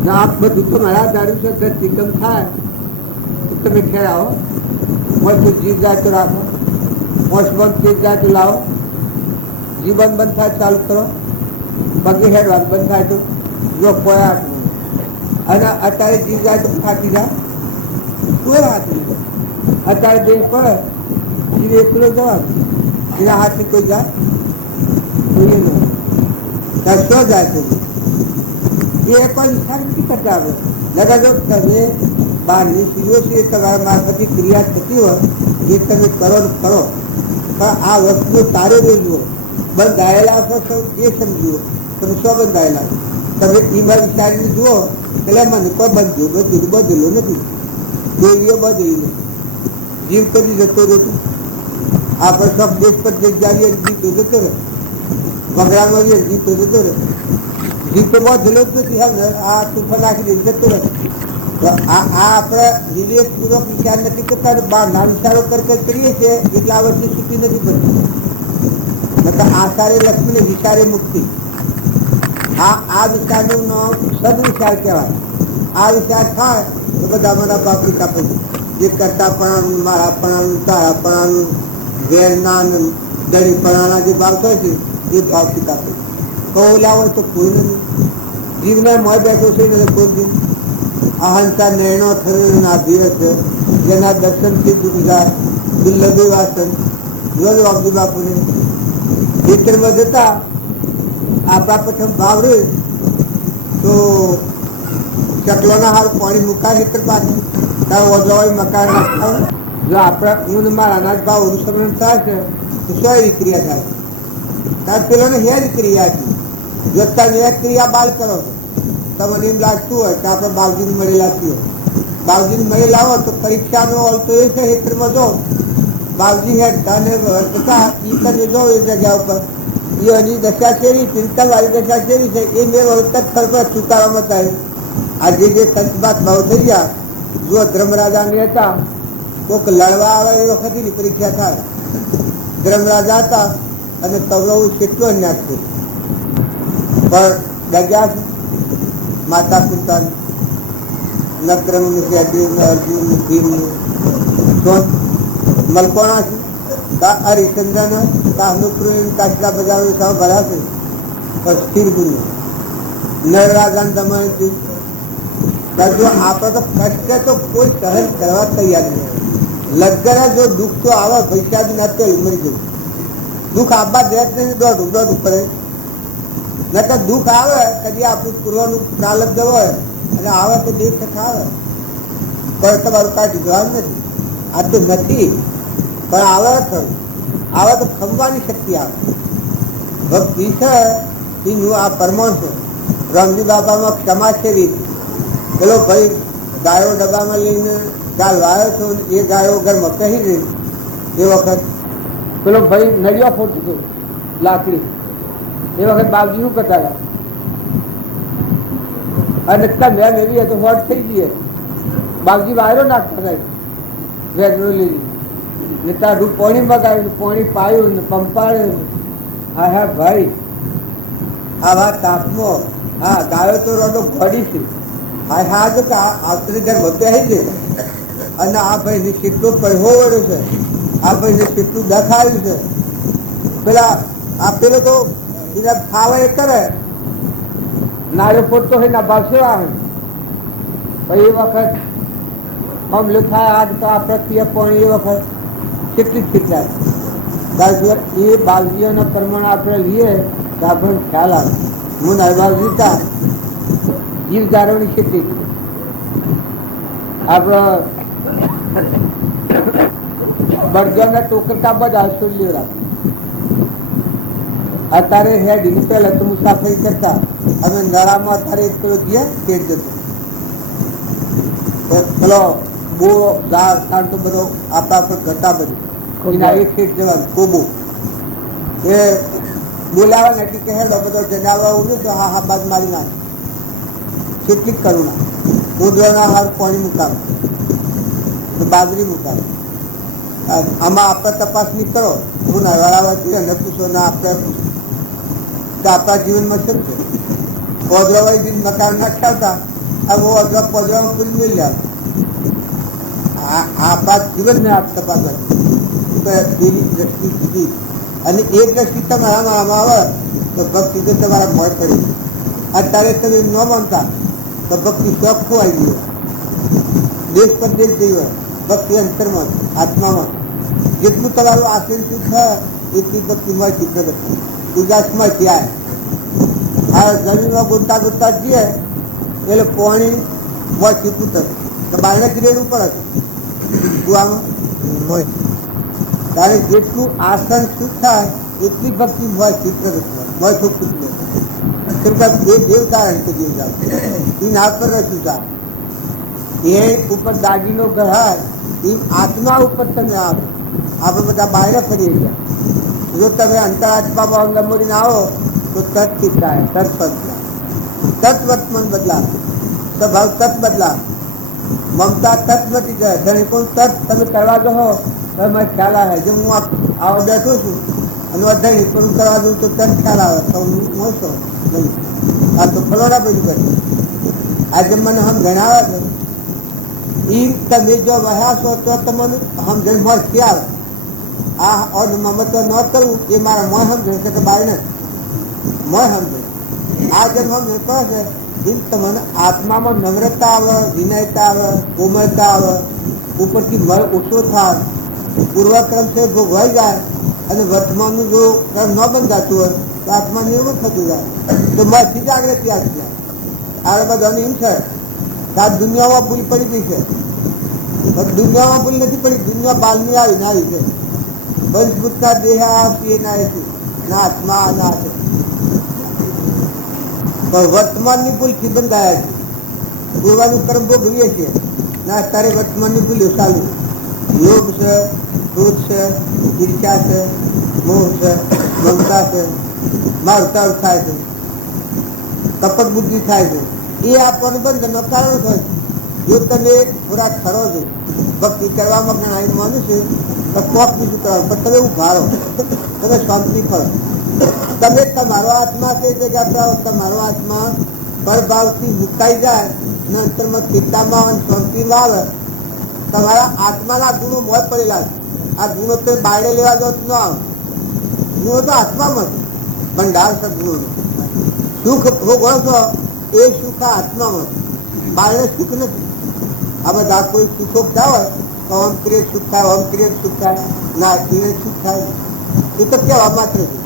ને. આ બધું તમારા દારૂ છે નિગમ થાય તો તમે ખેડાવો. મોટું જીવ જાય તો રાખો, મોસ બંધ થઈ જાય તો લાવો. જીવન બંધ થાય ચાલુ કરો, પગે હેડવાનું બંધ થાય તો જો પોયા. અને અત્યારે જીવ જાય તો ફાટી જાય કોઈ હાથ નહીં. અત્યારે દેશ પડે જીવ એકલો જવાનું એના હાથથી કોઈ જાય જોઈએ નહીં. શું જાય છે એ કોઈ વિચાર નથી કરતા. આપણે લગા જો તમે બહારની સ્ત્રીઓ છે તમારા મારફતની ક્રિયા થતી હોય એ તમે કરો ને કરો, પણ આ વસ્તુ તારે નહીં જુઓ. બંધાયેલા છો એ સમજ્યો તમે શું બંધાયેલા તમે એમાં વિચારીને જુઓ એટલે મને કોઈ બંધ્યું બધેલું નથી. દેવીઓ બધી નથી, જીવ કદી જતો રહેતો. આપણે સબ દેશ પર દેશ જાવીએ જીતો જતો રહે, બંગલામાં જઈએ જીતો જતો રહે. જીવ તો બધેલો જ નથી. આ તુફા નાખી દે જતો રહે. તો આ આપણે વિવેકપૂર્વક વિચાર નથી કરતા, બહારના વિચારો કરીએ છીએ એટલે આ વસ્તુ છૂટી નથી પડતી. આસારે લક્ષ્મીને વિચારે મુક્તિ. આ વિચારનું નામ સદવિચાર કહેવાય. આ વિચાર થાય તો બધા મારા બાપની કાપે જે કરતા પણ મારા પણ તારા પણ વેરના દળી પણાના જે ભાવ થાય છે એ ભાવથી કાપે. કહું લાવો તો કોઈ નથી. જીવને મોય બેઠો છે એટલે કોઈ જીવ અહંતા નિર્ણય થયેલા ધીરે છે જેના દર્શનથી દુઃખ જાય. દુર્લભી વાસન જોયું વાપજી બાપુને ખેતરમાં જતા આપણા પ્રથમ ભાવ રહે તો ચકલોના હાલ પાણી મુકાય ખેતર પાછું ત્યાં ઓજવાય મકાન નાખતા. જો આપણા ઊન મારા અનાજ ભાવ અનુસરણ થાય છે તો શું ક્રિયા થાય ત્યાં પેલોને હેજ ક્રિયા છે. જો તમે એક ક્રિયા બાલ કરો તમને એમ લાગતું હોય કે આપણે બાવજીને મળી લાગતી હોય, બાવજીને મળી લાવો તો પરીક્ષાનો ઓલ તો એ છે ખેતરમાં જો બાવજી હેઠ અને તથા ઈ તમે જો એ જગ્યા ઉપર એની દશા કેવી ચિંતા વાળી દશા કેવી છે એ મેં વખત ખબર ચૂકાવવામાં થાય. આજે જે સંતબાત ભાવ થઈ ગયા જો ધર્મરાજાની હતા કોઈક લડવા આવે એ વખતની પરીક્ષા થાય. ધર્મરાજા હતા અને કૌરવ કેટલો અન્યાય છે પણ ડગ્યા છે. માતા પિતા નક્રમ સહદેવ અર્જુન ભીમ મલકોણા છે કા હરિચંદ્ર કા અનુપ્રેમ કાચલા બજાવે સૌ ભરા છે પર સ્થિર ગુરુ નરરાગન દમન જો આપણે તો કષ્ટ તો કોઈ સહન કરવા તૈયાર નહીં. લગ્ન જો દુઃખ તો આવે પૈસા બી ના તો મરી ગયું. દુઃખ આવવા દેત નહીં દોઢ પડે નકર દુઃખ આવે કદી આપણું પૂર્વનું ચાલક હોય અને આવે તો દેખ કથા આવે પણ તમારું કાંઈ જવાબ નથી. આ તો નથી પણ આવે ખરું. આવે તો ખમવાની શક્તિ આવે. ભક્તિ છે એનું આ પરમાણ છે. રામજી બાપામાં ક્ષમા છે રીત. પેલો ભાઈ ગાયો ડબ્બામાં લઈને ચાલ વાયો છો એ ગાયો ઘરમાં કહી રહી એ વખત પેલો ભાઈ નળિયો ફોડતો હતો લાકડી. એ વખત બાપજી શું કરતા હતા અને મેમ એવી તો હોટ થઈ ગઈ. બાપજી વાયરો નાખતા હતા વેગનો લીધી ને તારું પાણી મગાવ્યું, પાણી પાયું ને પંપાડ્યું. હા હા ભાઈ આવા તાપમાં હા ગાયો તો રોડો ઘડી છે. હા હા તો આવતી ઘર વપરાય છે અને આ ભાઈને કેટલો પૈસો વળ્યો છે, આ ભાઈને કેટલું દખાવ્યું છે. પેલા આ પેલો તો એના ખાવા એ કરે નાળિયો ફોડતો હોય ના ભાવશે આવે. પછી એ વખત હમલો થાય આજ તો આ પ્રક્રિયા પણ એ વખત કેટલી ખીચાય. એ બાવજીઓના પ્રમાણે આપણે લઈએ તો આપણને ખ્યાલ આવે. હું નાયબાવજી હતા જીવ જાળવણી કેટલી આપણો બળગામના ટોકરકા બધા સુલ્યો રાખે. અત્યારે હેડ નીકળે તો મુસાફરી કરતા અમે નળામાં અત્યારે એક પેલો જઈએ પેટ જતો પેલો બહુ ઝાડ તો બધો આપણા પર ઘટા બધું એના એક ખેત જવાનું કોબો એ બોલાવે ને કે હેડો બધો જનાવર ઉડે તો હા હા બાદ મારી નાખે. કેટલીક કરુણા દૂધવાના હાર પાણી મુકાવે તો બાજરી મુકાવે. આમાં આપણે તપાસણી કરો. હું નળવાળા અને પૂછો ના આપણે તો આપણા જીવનમાં છે જ પોદરાવાળી દિન મકાન નાખાવતા આ બહુ અધરા પોદરામાં પૂરી મેળ લે. આપણા જીવનને આપ તપાસ એની દ્રષ્ટિ સુધી અને એ દ્રષ્ટિ તમારામાં આમાં આવે તો ભક્તિ તો તમારા મોડ પડી. અત્યારે તમે ન માનતા તો ભક્તિ શોખ ખોવાઈ ગયો. દેશ પરદેશ જઈ હોય ભક્તિ અંતરમાં આત્મામાં જેટલું તમારું આસન શુદ્ધ થાય એટલી ભક્તિ મળતી પ્રગતિ ઉદાસમાં થયા. આ જમીનમાં ગોતતા ગોતતા જઈએ એટલે પાણી મોંથી પૂતર તો બહારને રેડવું પડે કુવામાં. ત્યારે જેટલું આસન શુદ્ધ થાય એટલી ભક્તિ મોંથી પ્રગટ મોં છોકતું એ દેવતારણ કે દેવતા એ ના પર રસ્યું થાય એ ઉપર દાગીનો ગહાય એ આત્મા ઉપર તમે આવો. આપણે બધા બહાર ફરી ગયા. જો તમે અંતરાત્મામાં નમોડીને આવો તો તત્થી થાય તત્ બદલા તત્ વર્તમાન બદલા સ્વભાવ તત્ બદલા મમતા તત્ બચી જાય. ધણી કોઈ તત્ તમે કરવા દો તો મને ખ્યાલ આવે. જો હું આવો બેઠો છું અને અધણી પણ કરવા દઉં તો તત્ ખ્યાલ આવે તો હું મોશો આ તો ફલોડા બધું કરે. આજે મને હમ ગણાવે છે એ તમે જો વહ્યા છો તો તમને હમ જન્મ ખ્યાલ આ ઓર મમતો ન કરવું એ મારા મોં સમજે છે કે બાર ને મોં સમજે. આ જેમ હમ કહે છે એ તમને આત્મામાં નમ્રતા આવે, વિનયતા આવે, કોમળતા આવે, ઉપરથી મળ ઓછો થાય, પૂર્વક્રમ છે ભોગવાઈ જાય અને વર્તમાનનું જો ક્રમ ન બંધાતું હોય તો આત્મા નિર્મળ થતું જાય તો મનથી જાગૃતિ આવી જાય. આ બધાને એમ છે કે આ દુનિયામાં ભૂલ પડી ગઈ છે. દુનિયામાં ભૂલ નથી પડી, દુનિયા બાલની આવી ના આવી છે. પંચભૂતના દેહ આવતી ના ના આત્મા ના છે પણ વર્તમાનની ભૂલથી બંધાયા છે. પૂર્વાનું કર્મ ભોગવીએ છીએ ના અત્યારે વર્તમાનની ભૂલ્યો ચાલુ. યોગ છે, ક્રોધ છે, ઈર્ષા છે, મોહ છે, મમતા છે, મારતાળ થાય છે, કપટ બુદ્ધિ થાય છે. એ આપણને બંધનનો કારણ થાય છે. જો તમે થોડા ખરો છો ભક્તિ કરવામાં ઘણા માનું છે તો કોક બીજું કરવાનું પણ તમે ઉભા રહો, તમે શાંતિ કરો. તમે તમારો આત્મા કઈ જગ્યા પર તમારો આત્મા પરભાવથી મુકાઈ જાય ને અંતરમાં ચિંતામાં અને શાંતિમાં આવે, તમારા આત્માના ગુણો મોય પડેલા છે. આ ગુણો તો બાયડે લેવા જાવ ન આવે. ગુણો તો આત્મામાં છે, ભંડાર છે ગુણોનો. સુખ ભોગવો છો એ સુખ આ આત્મામાં છે, બાયડે સુખ નથી. આ બધા કોઈ સુખો થયા હોય તો ઓમ ક્રિય સુખ થાય, ઓમ ક્રિય સુખ થાય, ના ક્રિય સુખ થાય, એ તો કહેવા માત્ર છે.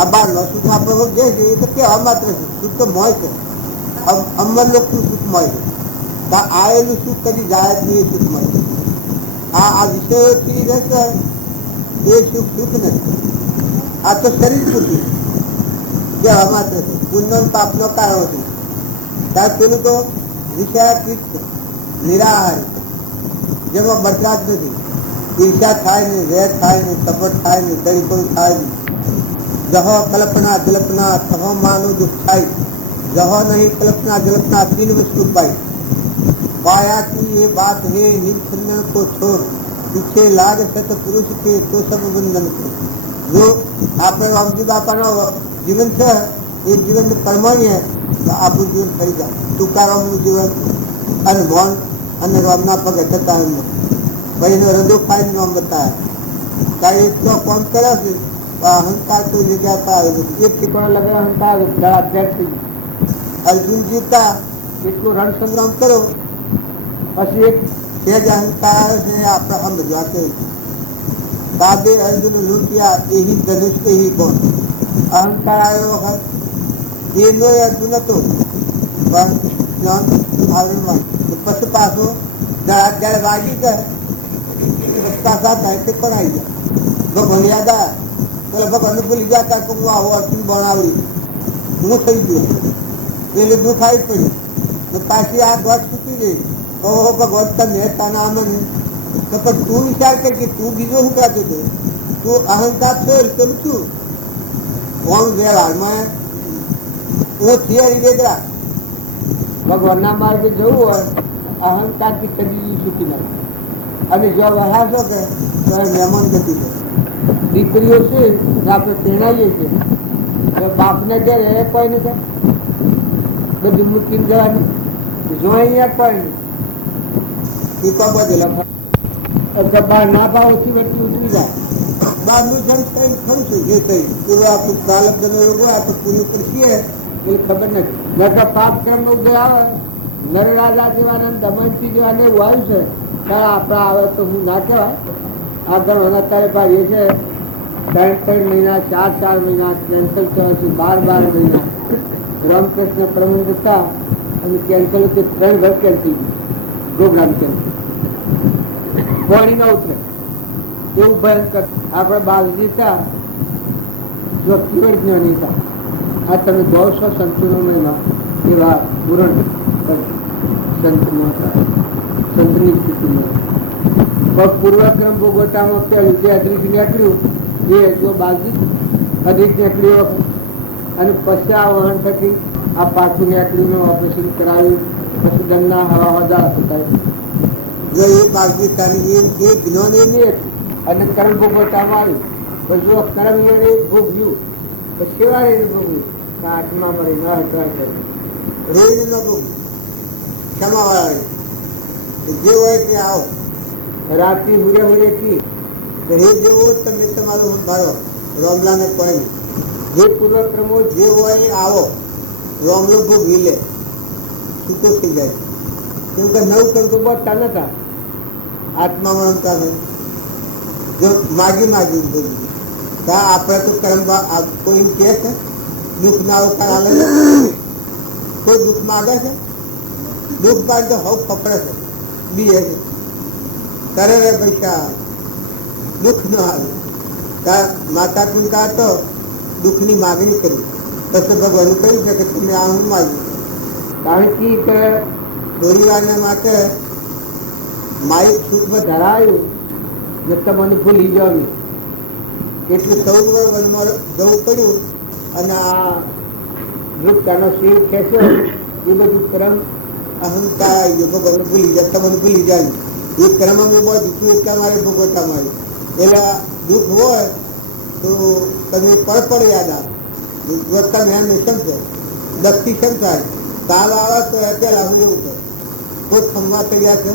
આ બહારનો સુખ આપણે જે છે એ તો કહેવા માત્ર છે. સુખ તો મોય છે, અમર લોકનું સુખ મળે છે. આવેલું સુખ કદી જાય જ નહીં, એ સુખ મળે. આ વિષયોથી રહેશે એ સુખ સુખ નથી. આ તો શરીર સુખી કહેવા માત્ર છે. પુણ્ય પાપનો કારણો છે. ત્યારે પેલું તો વિષયાતીત છે, નિરાહાર છે, જેમાં બરસાત નથી. ઈર્ષા થાય ને, વેર થાય ને, કપટ થાય ને, દળીપણું થાય ને. જહો કલ્પના જલ્પના તહો માનો દુખાઈ, जहो नहीं कल्पना जल्पना तीन वस्तु पाई। पाया की ये बात है निखंडन को छोड़, पीछे लाग सत पुरुष के तो सब बंधन को। जो આપણે રામજી બાપાનો જીવન છે એ જીવન પરમાણી હે તો આપણું જીવન થઈ જાય. તુકારામનું જીવન અને મૌન અને રામના પગ હતા એમ ભાઈ એનો હૃદય ખાઈને નામ બતાવે. કાંઈ એટલો કોમ કર્યો છે અહંકાર તો જગ્યા પર આવે એક ઠીકણો લગે અહંકાર ગળા ભેટ થઈ ગયો. અર્જુન જીતા એટલો રણ સંગ્રામ કરો પછી એક સહેજ અહંકાર છે આપણે સમજવા કે બાબે અર્જુન લૂંટ્યા એ ધનુષ એ કોણ અહંકાર આવ્યો વખત એનો અર્જુન હતો પણ આવરણમાં પછી પાછો જયારે વાગી જાય પાછા થાય તે પણ આવી જાય. ભગવાન યાદ આવે એટલે ભગવાન ભૂલી જતા કે હું આવો અર્જુન બનાવી હું થઈ ગયો એટલે દુઃખ આવી પડ્યું. પાછી આ ગોઠ છૂટી ગઈ. ઓહો ભગવાન તમે તાના મને તો પણ તું વિચાર કર કે તું બીજો શું કહેતો હતો? તું અહંકાર છો પેલું છું કોણ વ્યવહારમાં હું થિયરી વેદરા ભગવાનના માર્ગે જવું હોય અહંકારથી કદી છૂટી નાખે. અને જો વહાશો કે મહેમાન ગતિ છે. દીકરીઓ છે આપણે તેણાઈએ છીએ બાપને ઘેર કોઈ નથી બધું મૂકીને જવાનું જો અહીંયા પણ ટીપા બધેલા બહાર ના ભાવ ઓછી વચ્ચે ઉતરી જાય. બહારનું જન કઈ ખરું છું જે કઈ એવું આપણું બાલક જનો એવું આ તો પૂરું કરશીએ એ ખબર નથી. નકર પાપ ક્રમ ઉદય આવે નરરાજા જેવાને દમનથી જેવાને એવું આવ્યું છે ત્યારે આપણા આવે તો હું ના કહેવાય. આગળ અત્યારે ભાઈ એ છે 3 મહિના 4 મહિના કેન્સલ થવાથી 12 મહિના રામકૃષ્ણ પ્રબંધ હતા અને કેન્સલ કે 3 ઘર કેન્સલ પ્રોગ્રામ કેન્સલ પાણી ના ઉતરે એવું ભયંકર. આપણે બાલજી હતા જો કેવળ જ્ઞાની હતા. આ તમે જોવો છો સંતનો મહિમા એવા પૂરણ સંતની સ્થિતિમાં પૂર્વક્રમ ભોગવટામાં પહેલું જે અદૃશ નીકળ્યું એ જો બાલજી અદૃશ નીકળ્યો અને પછી આ વહન થકી આ પાછું નીકળીનું ઓપરેશન કરાવ્યું પછી ગંદા હવા વધારા થતા જો એ બાલજી સારી એ જ્ઞાન એ નહીં હતું અને કર્મ ભોગવટામાં આવ્યું પછી જો કર્મ એને ભોગવ્યું પછી સેવા એને ભોગવ્યું આત્મા મળી ન હતા રોજ ન ભોગવ્યું ક્ષમાવાળા જે હોય તે આવો રાત્રિ હુરે થી હે જેવો તમે તમારું ભારો રોમલાને કોઈ જે પૂર્વક્રમો જે હોય એ આવો રોમલો ભોગવી લે છૂટો થઈ જાય. કેમ કે નવ કરતો બહતા નતા આત્મામાં રમતા નહીં જો માગી ભોગવી આપણે તો કર્મ કોઈ કહે છે દુઃખ ના અવતાર હાલે કોઈ દુઃખ માગે છે દુઃખ પાડ તો હવ ફફડે છે બી કરે રે પૈસા દુઃખ ન આવે. માતા પિતા તો દુઃખની માગણી કરી પછી ભગવાન કહ્યું છે કે તમે આ હું માગ્યું કારણ કે પરિવારને માટે માઇક સુખમાં ધરાયું ને તમને ભૂલી જવાનું એટલું સૌ વનમાં જવું પડ્યું. અને આ વૃક્ષનો શિવ ખેંચ્યો એ બધું ક્રમ અહંકાર ભગવાન ભૂલી જાય તમને ભૂલી જાય એ ક્રમ અમે બહુ દુઃખી એટલા મારે ભોગવટા મારે એટલે દુઃખ હોય તો તમે પળ યાદ આવે તમે એમ સમજો દક્ષી સમજાય કાલ આવે તો અત્યારે આવું જેવું છે કોઈ ખમવા તૈયાર છે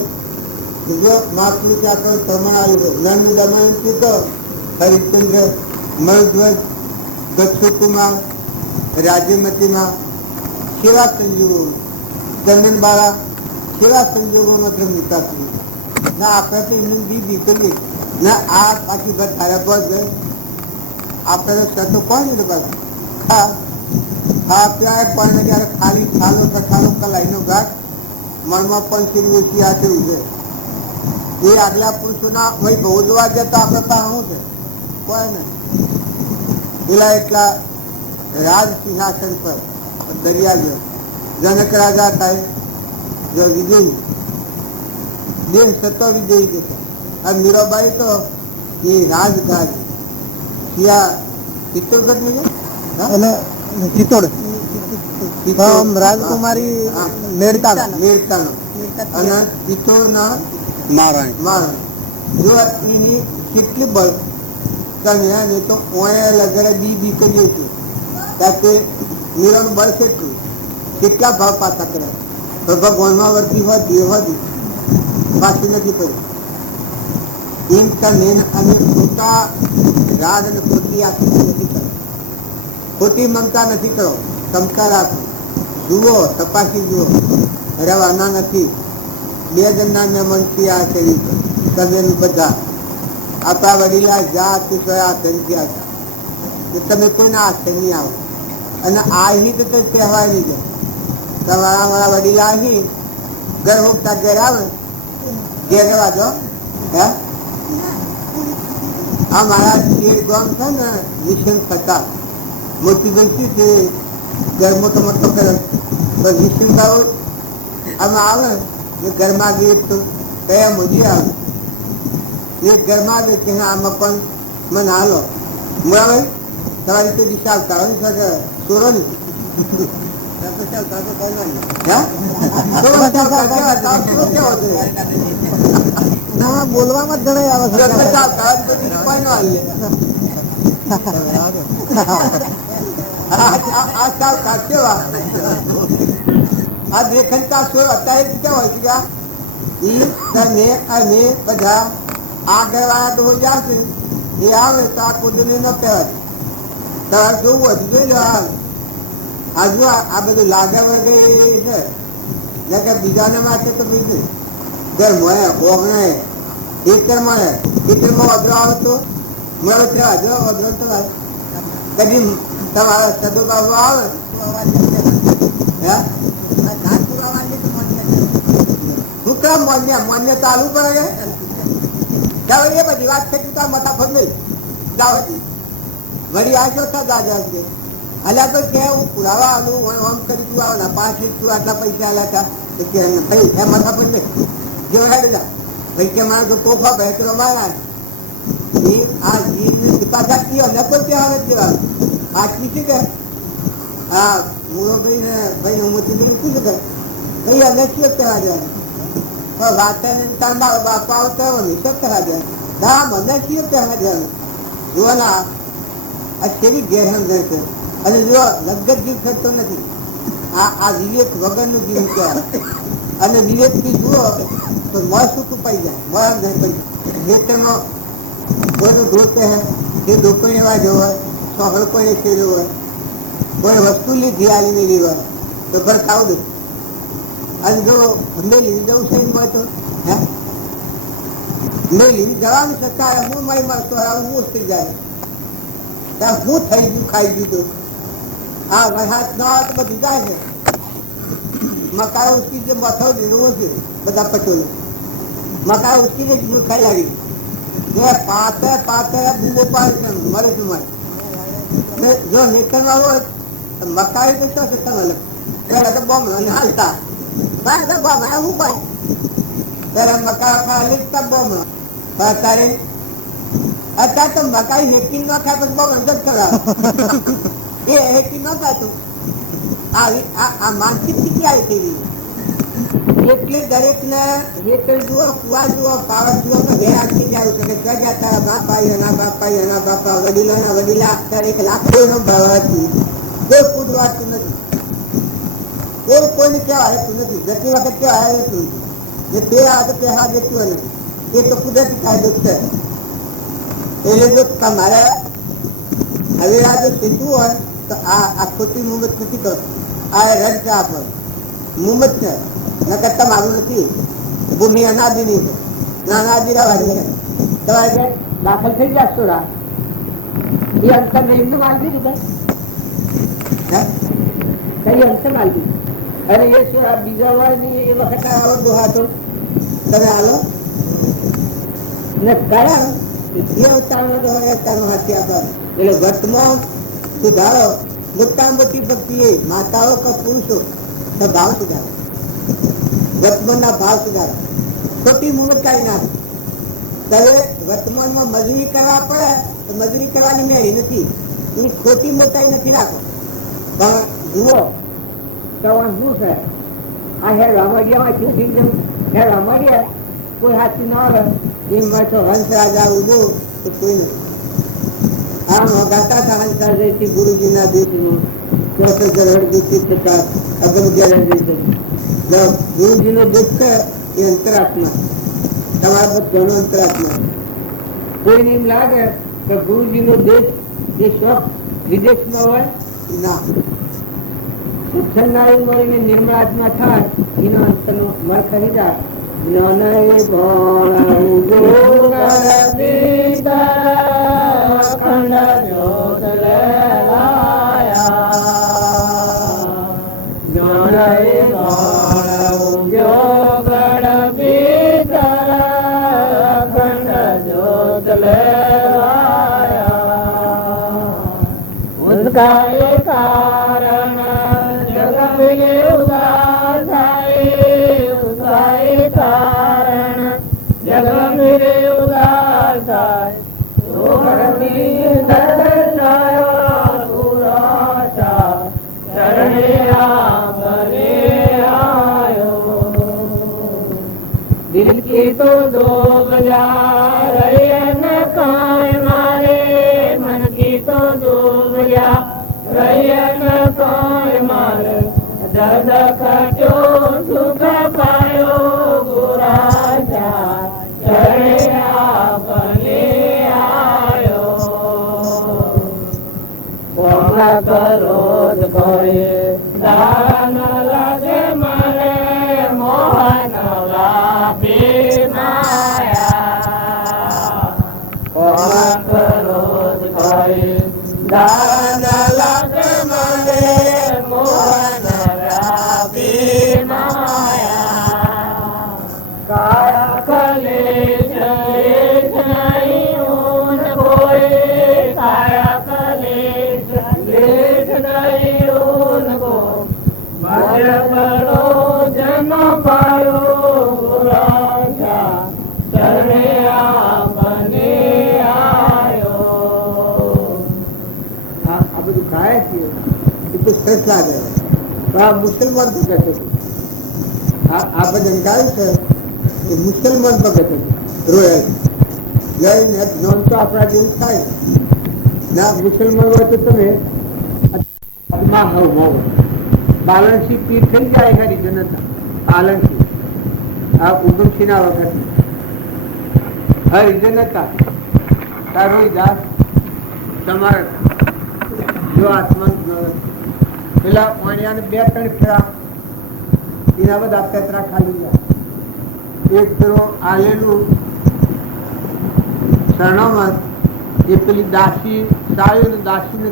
જો મહાત્મુ ત્યાં પ્રમાણ આવ્યું છે નંદ દમયંતી તો હરિશ્ચંદ્ર મયુધ્વજ દક્ષુકુમાર રાજ્યમતીમાં સેવા સંજોગો ચંદનબાળા સેવા સંજોગોમાં ધર્મ વિકાસ ના આપણે તો એમને બી કરીએ ના આ પાછી ઘર તારા પર ગયો આપણે શરતો કોણ ને પાછું હા હા ત્યાં પણ ત્યારે ખાલી ખાલો કઠાલો કલાઈનો ઘાટ મનમાં પણ શીરી ઓછી આ જેવું છે એ આગલા પુરુષોના વહી ભોજવા જતા આપણે પાસે શું છે કોઈ નહીં પેલા એટલા રાજ સિંહાસન પર દરિયા ગયો જનક રાજા થાય જો વિજયી દેહ સતો વિજયી જતા આ મીરાબાઈ તો એ રાજગાજ શિયા ચિત્તોડગઢ ને એટલે ચિત્તોડ રાજકુમારી મેળતાનો અને ચિત્તોડના મારણ જો એની કેટલી બળ તમે તો ઓએ લગડે બી કરીએ છીએ કારણ કે મીરાનું બળ કેટલું કેટલા ભાવ પાછા કરે ભગવાનમાં વર્તી હોય દેહ હોય પાછી નથી પડી એમ તમે અમે ખોટા રાગ અને ખોટી આખી નથી કરો ખોટી મમતા નથી કરો ક્ષમતા રાખો જુઓ તપાસી જુઓ રવાના નથી બે જણના મેં મનથી આ શરીર તમે બધા આપણા વડીલા જાત આ સંખ્યા હતા તમે કોઈના આશ્રય નહીં આવો અને આહી તો કહેવાય નહીં જાય તમારા મારા વડીલા અહીં ઘર હોકતા ઘેર આવે ઘેર રહેવા દો હે આ મારા શેર ગામ છે ને મિશન થતા મોટી ગલતી છે ઘર મોટો મોટો કરે પણ મિશન ગાળો આમાં આવે ને ઘરમાં ગઈ તો કયા મોજી આવે એક ઘરમાં આવે કે હા આમાં પણ મને હાલો બરાબર તમારી રીતે દિશા આવતા સોરો નહીં બોલવામાં જ ઘણા આ દેખનતા અત્યારે કેવા હોય છે તમે અને બધા આગળ વાળા તો જશે એ આવે તો આ કુદરત ન કહેવાય તારે જોવું હતું જોઈ લો હજુ આ બધું લાગ્યા વગર છે ને કે બીજાના માટે તો બીજું ઘર મળે ઓગણે ખેતર મળે ખેતરમાં વધરો આવે તો મળે છે હજુ વધરો તો કદી તમારા સદો બાબુ આવે શું કામ માન્ય ચાલુ પડે જાઓ એ બધી વાત છે તું મતા ફોડ નહીં જાઓ વળી આ છો દાદા છે અલ્યા તો કે હું પુરાવા આલું આમ કરી તું આવો 5 લીટ તું આટલા પૈસા આલ્યા હતા કે ભાઈ એ માથા પર નહીં જેવો હેડ જા ભાઈ કે મારે તો તોફા બેસરો મારા એ આ જીને પાછા કયો ન કોઈ ત્યાં આવે દેવાનું આ કીધી કે હા મૂળો ભાઈ ને ભાઈ હું મોટી ભાઈ પૂછે કે ભાઈ અમે શું કહેવા જાય વાત તાર મારો બાપા આવતો નહીં શું કહેવા જાય ના મને શું કહેવા જાય જુઓ ના આ કેવી ગેરસમજ છે અને જો લગત જીવ થતો નથી આ વિવેક વગરનું જીવ કહેવાય અને વિવેકથી જુઓ તો મોં શું પાઈ જાય મોં નહીં પડી ખેતરમાં કોઈનું ઢોક હે એ ઢોકો એવા જો હોય સોહળ કોઈને ખેલ્યો હોય કોઈ વસ્તુ લીધી આલી મેલી હોય તો ઘર ખાવ દે અને જો મેલી જવું છે એમ હોય તો હે મેલી જવાનું છતાં હું મારી મળતો હું મુશ્કેલ જાય ત્યાં હું થઈ ગયું ખાઈ દીધું હા વરસાદ ન આવે તો બધું જાય છે મકાઈ ઉસકી જે મથો દીધો છે બધા પટોલે મકાઈ ઉસકી જે ખાઈ લાગી પાતે પાતે બૂમો પાડે મરે છે મારે જો નીકળવા હોય તો મકાઈ તો શું છે તમે પેલા તો બોમ્બ હાલતા બોમ્બ હું ભાઈ ત્યારે મકાઈ લીધતા બોમ્બ તારે અત્યારે તો મકાઈ હેકી ન ખાય પછી બહુ અંદર કરાવે એ હેકી ન ખાતું આ માનસિક સ્થિતિ આવી થઈ એટલે દરેક ને હેકલ જુઓ કુવા જુઓ પાવર જુઓ તો ઘેર આખી જાય છે કે ત્યાં જતા એના બાપા વડીલોના વડીલા અત્યારે 1 લાખ નો ભાવ હતી કોઈ પૂછવાતું નથી કોઈ કોઈને કહેવાય હેતું નથી. જતી વખત કહેવાય હેતું નથી. જે તે આ તો પહેલા દેતું નથી. એ તો કુદરતી કાયદો છે. એટલે જો તમારે હવે આ જો શીખવું હોય તો આ ખોટી મુહમ્મદ નથી કરતો. આ રદ છે આપણને મુહમ્મદ છે. નકર તમારું નથી. ભૂમિ અનાદિની છે. અનાદિ રહેવાની છે. તમારે દાખલ થઈ ગયા સોડા એ અંતર એમને મારી દીધું કઈ અંતર મારી દીધું. અને એ બીજા વાર ની એ વખત આવો દોહાતો તમે હાલો ને કયા જે અવતારનો દોહા અવતારનો હાથી આપવાનો. એટલે વર્તમાન સુધારો મોટા મોટી ભક્તિ એ માતાઓ કે પુરુષો તો ભાવ સુધારો. વર્તમાનના ભાવ સુધારો. ખોટી મુહૂર્ત કાઢી નાખે. ત્યારે વર્તમાનમાં મજૂરી કરવા પડે તો મજૂરી કરવાની મેળી નથી. એની ખોટી મોટાઈ નથી રાખો. પણ જુઓ તો શું છે આ હે રામડિયામાં શું હે રામડિયા કોઈ હાથી ના આવે એમાં તો હંસરાજા ઉભો તો કોઈ નથી. આમ ગાતા હતા હંસરાજથી ગુરુજીના દેશનું ગુરુજીનો દુઃખ એ અંતરાત્મા. તમારા બધાનો અંતરાત્મા. કોઈને એમ લાગે કે ગુરુજીનો દેશ એ શોખ વિદેશમાં હોય ના સત્સંગના મળીને નિર્મળ આત્મા થાય એનો અંતરનો મર ખરી જાય. કારણ જગત ઉદાર થાય કારણ જગત ઉદાર દિલ કી તો દો બજા રૈયન કાય મારે મન કી તો દો બજા રૈયન કાય મારે દર્દ કટ્યો સુખ પાયો ગુરાજા ચરણે આપને આયો કોમ કરોદ કોઈ દાન લાગે મારે મોહન વાપી માયા કોમ કરોદ કોઈ દાન લાગે મારે મોહન વાપી માયા કાળા કલે જલેશ નહીં ઊન કોઈ કાળા કલે જલેશ નહીં ઊન કોઈ મારે બડો જન્મ પાયો રાજા ચરણે આપને આયો. આ બધું ગાય છે એ તો સરસ લાગે. આ મુસલમાન ભગત હતું. આ ભજન ગાયું છે એ મુસલમાન ભગત હતું. રોયલ જઈને નોન તો આપણા જેવું થાય ના. મુસલમાન હોય તો તમે બાલણસી પીર થઈ જાય ખરી જનતા. બાલણસી આ ઉગમસિંહ ના વખત હરિજન હતા તારો દાસ તમારે જો આસમાન પેલા પાણીયાને 2-3 ફેરા એના બધા પેતરા ખાલી ગયા. એક ફેરો આલેલું શરણોમાં એ પેલી દાસી સાળ્યું દાસીને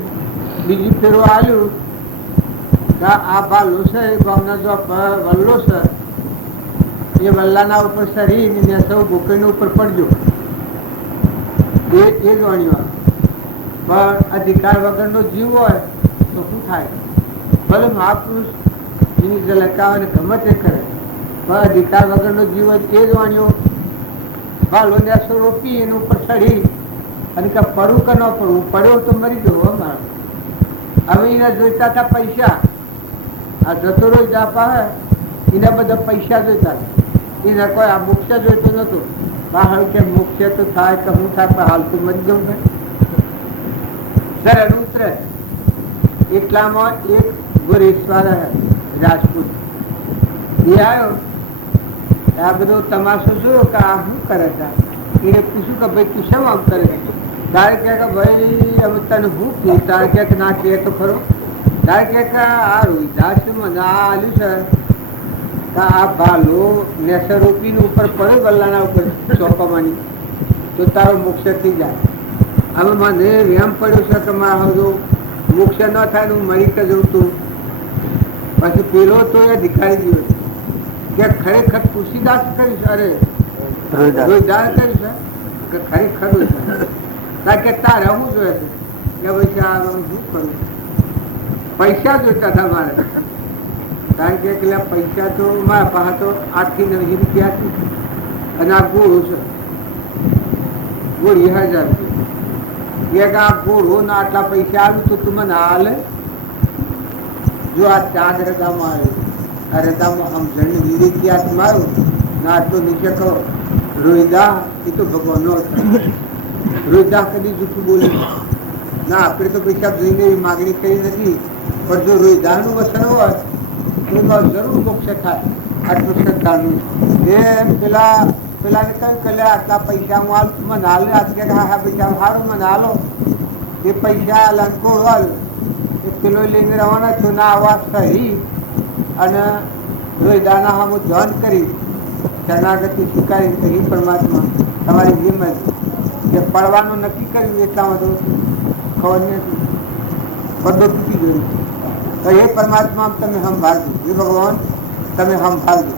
બીજી ફેરો આલ્યું. આ ભાલો છે એ ભાવના જો વલ્લો છે એ વલ્લાના ઉપર સરી સૌ ભૂકઈ ઉપર પડજો એ જાણ્યું. પણ અધિકાર વગરનો જીવ હોય તો શું થાય? ભલે મહાપુરુષ એની ઝલકાવે ગમે તે કરે પણ અધિકાર વગરનો જીવ હોય એ જાણ્યો. ભાલો ને અસર રોપી એના ઉપર ચડી અને કે પડવું કે ન પડવું, પડ્યો તો મરી જવો મારો. હવે એના જોઈતા હતા પૈસા. આ જતો રોજ જાપા હે એના બધા પૈસા જોઈતા. એને કોઈ આ મોક્ષ જોઈતો નતો. બહાર કે મોક્ષ તો થાય કે હું થાય પણ હાલ તો મરી જવું ને સરળ ઉતરે. એટલામાં એક ગુરેશ્વર રાજપૂત એ આવ્યો, આ બધો તમાશો જોયો કે આ શું કરે છે. એને પૂછ્યું કે ભાઈ તું શેમ આમ કરે? તારે કે ભાઈ અમે તને શું કહ્યું? તારે કે ના કહે તો ખરો. તારે કે આ રોહિદાસ મને આ આલ્યું છે કે આ ભાલો નેસર રોપીને ઉપર પડે ગલ્લાના ઉપર ચોંપવાની તો તારો મોક્ષ થઈ જાય. હવે મને વેમ પડ્યો છે કે મારે હવે મોક્ષ ન થાય ને હું મરી કે જવું તું. પછી પેલો તો એ અધિકારી ગયો કે ખરેખર તુલસીદાસ કર્યું છે. અરે રોહિદાસ કર્યું છે કે ખરેખર કારણ કે તારે હું જોઈએ છે કે ભાઈ આ શું કરું? પૈસા જોઈતા હતા મારે. કારણ કે પૈસા તો મારા પાસે તો 8 થી 9 રૂપિયા હતી અને આ ગોળો છે, ગોળી 1000 રૂપિયા. આ ગોળો ના આટલા પૈસા આવ્યું તો તું મને હાલે. જો આ ચાંદ રજામાં આવ્યો, આ રજામાં સમજણ વિવેકિયાત મારો ના આટલો નીચે કહો રોહિદા એ તો ભગવાન નો. રોહિદા કદી જૂઠું બોલી ના. આપણે તો પૈસા જોઈને એવી માગણી કરી નથી, પણ જો રોહિદા નું વસન હોય તો જરૂર મોક્ષ થાય. આટલું શ્રદ્ધાનું એમ પેલાને કહ્યું કે આટલા પૈસા હું હાલ મને હાલ. હા પૈસા સારું મને હાલો. એ પૈસા લંકો હાલ પેલો લઈને રવાના છો ના આવા સહી અને રોહિદાના હામો ધ્યાન કરી શરણાગતિ સ્વીકારી કહી પરમાત્મા તમારી હિંમત જે પડવાનું નક્કી કર્યું એટલામાં તો ખબર નથી બધો તૂટી ગયું. તો એ પરમાત્મા તમે સંભાળજો, એ ભગવાન તમે સંભાળજો.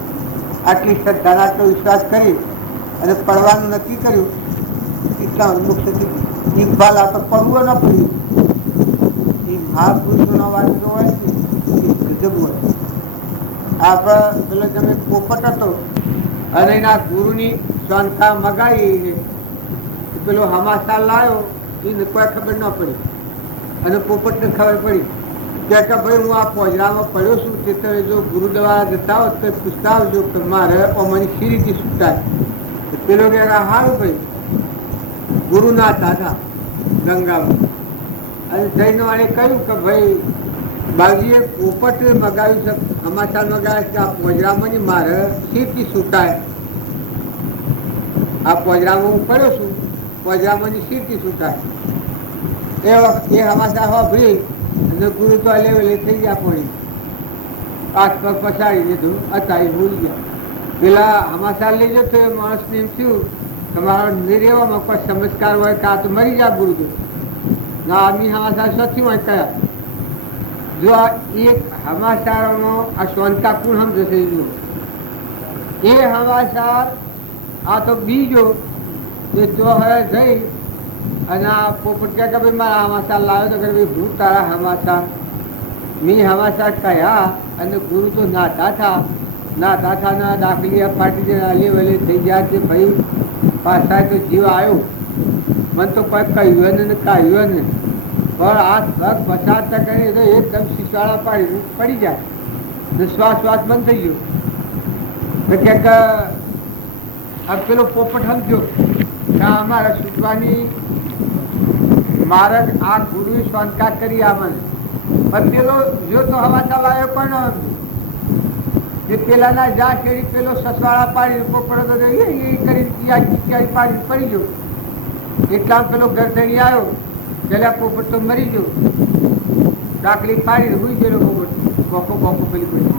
આટલી શ્રદ્ધાના આટલો વિશ્વાસ કરી અને પડવાનું નક્કી કર્યું એટલા મોક્ષથી ઇકબાલ આ તો પડવું ન પડ્યું. મહાપુરુષોનો વાંચનો હોય છે એ ગજબ હોય. આપણે પેલો તમે પોપટ હતો અને એના ગુરુની શંકા મગાવી પેલો હમાસા લાવ્યો એને કોઈ ખબર ન પડી અને પોપટને ખબર પડી કે ભાઈ હું આ પોજરામાં પડ્યો છું તે તમે જો ગુરુ દ્વારા જતા હોત તો પૂછતા આવજો કે મારે અમારી શી રીતે છૂટાય. પેલો કે સારું ભાઈ ગુરુ ના દાદા ગંગામાં અને જઈને વાળે કહ્યું કે ભાઈ બાજીએ પોપટ મગાવ્યું છે, સમાચાર મગાવ્યા છે આ પોજરામાં મારે શીથી છૂટાય. આ પોજરામાં હું પડ્યો છું, પોજરામાં શીથી છૂટાય. એ વખતે એ સમાચાર સાંભળી અને ગુરુ તો લેવલે થઈ ગયા. પણ આસપાસ પછાડી દીધું હતા એ ભૂલી ગયા. પેલા સમાચાર લઈ જતો એ માણસને એમ થયું કે મારા નિરેવામાં કોઈ ચમત્કાર હોય કે આ તો મરી જાય ગુરુદેવ ના. આદમી સમાચાર સચી હોય કયા જો આ એક સમાચારનો આ શોનતા કોણ સમજશે? જો એ સમાચાર આ તો બીજો એ તો હવે જઈ અને આ પોપટ કે ભાઈ મારા સમાચાર લાવ્યો તો કે ભાઈ હું તારા સમાચાર મેં સમાચાર કહ્યા અને ગુરુ તો નાતા થા ના દાખલી પાટી જે અલી વલી થઈ ગયા છે ભાઈ પાછા તો જીવ આવ્યો મને તો કોઈ કહ્યું ને કહ્યું ને પણ આ પગ પછાડતા કરી તો એકદમ શીશાળા પાડી પડી જાય ને શ્વાસ બંધ થઈ ગયો. ક્યાંક આ પેલો પોપટ સમજ્યો કે અમારા છૂટવાની માર્ગ આ ગુરુએ શંકા કરી આ મને. પણ પેલો જો તો હવા ચલાવ્યો પણ એ પેલાના જા શેરી પેલો સસવાળા પાડી પોપડો તો એ કરી પાડી પડી ગયો. એટલા પેલો ગરદણી આવ્યો પેલા પોપટ તો મરી ગયો. ડાકલી પાડી હુઈ ગયેલો પોપટ બોકો પેલી પડી.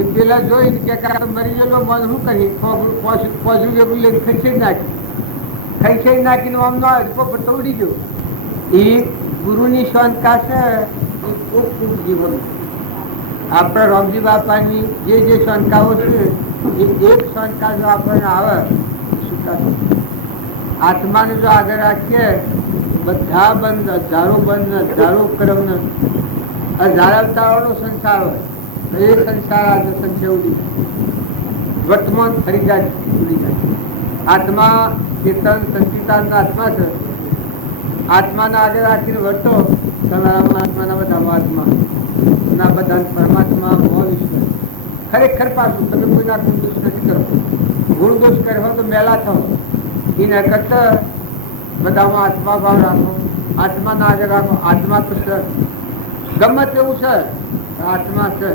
એ પેલા જોઈને કે મરી ગયેલો મન શું કરી પોજરું જેવું લઈને ખરીસી નાખીને આમ ન આવે પોપટ તો ઉડી ગયો. એ ગુરુની શંકા છે એ ખૂબ ખૂબ જીવન. આપણા રામજી બાપાની જે શંકાઓ છે એ એક શંકા જો આપણને આવે શું આત્માને જો આગળ રાખીએ બધા બંધ હજારો ક્રમ હજાર અવતારોનો સંસાર હોય તો એ સંસાર આજે સંશય ઉડી વર્તમાન ફરી જાય ઉડી જાય. આત્મા ચેતન સંચિતાનના આત્મા છે. આત્માને આગળ રાખીને વર્તો તમારા આત્માના બધા આત્મા ના બધા પરમાત્મા મોહ વિશ્વ ખરેખર પાછું તમે કોઈના ગુણ દોષ નથી કરો. ગુણ દોષ કરો તો મેલા થો એના કરતા બધામાં આત્મા ભાવ રાખો, આત્માના આગળ રાખો. આત્મા તો ગમે તેવું છે આત્મા છે.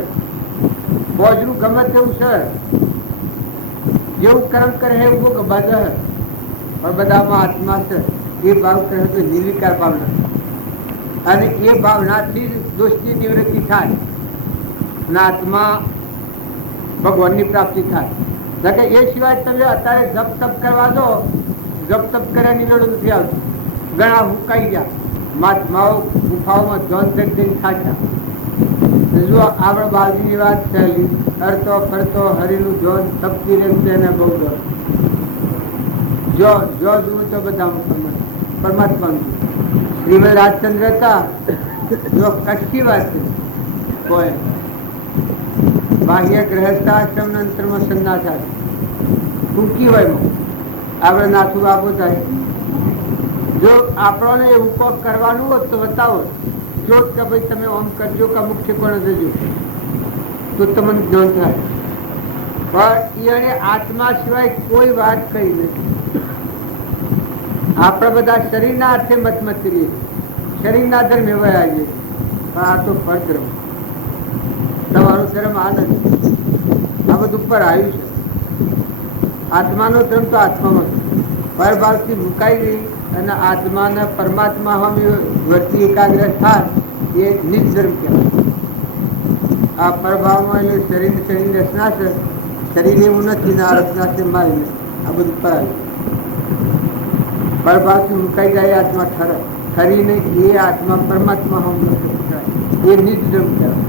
બોજનું ગમે તેવું છે, જેવું કર્મ કરે એવું બધા પણ બધામાં આત્મા છે. એ ભાવ કહે તો નિર્વિકાર ભાવના, અને એ ભાવનાથી જ દોષની નિવૃત્તિ થાય અને આત્મા ભગવાનની પ્રાપ્તિ થાય. કે એ સિવાય તમે અત્યારે જપ તપ કરવા દો, જપ તપ કર્યાની વેળું નથી આવતું. ઘણા હુકાઈ ગયા, મહાત્માઓ ગુફાઓમાં જોન કરી ખાતા. જો આપણે બાજુની વાત થયેલી, ફરતો ફરતો હરિનું જોન તપતી રહેશે એને બહુ ડર. જો જુઓ તો બધા પરમાત્માનું. શ્રીમદ રાજચંદ્ર હતા, જો કચ્છી વાત છે કોઈ બાહ્ય ગ્રહસ્થાશ્રમ અંતરમાં સંન્યાસ ટૂંકી હોય આપણે નાથું આપવું થાય. જો આપણને એવું કોક કરવાનું હોત તો બતાવો, જો કે ભાઈ તમે ઓમ કરજો કે અમુક ઠેકાણે જજો તો તમને જ્ઞાન થાય. પણ એને આત્મા સિવાય કોઈ વાત કરી નથી. આપણે બધા શરીરના હાથે મત કરીએ, શરીરના ધર્મ એવા આવીએ, પણ આ તો પરધર્મ. તમારો ધર્મ આ નથી, આ બધું ઉપર આવ્યું છે. આત્માનો ધર્મ તો આત્મામાં પરભાવથી મુકાઈ ગઈ અને આત્માના પરમાત્મા વર્તી એકાગ્ર થાય એ નિજ ધર્મ કહેવાય. આ પરભાવમાં એટલે શરીર રચના છે, શરીર એવું નથી ને આ રચના છે મારી નથી, આ બધું પર આવ્યું. પરભાવથી મુકાઈ જાય આત્મા ખરીને એ આત્મા પરમાત્મા એ નિજ ધર્મ કહેવાય.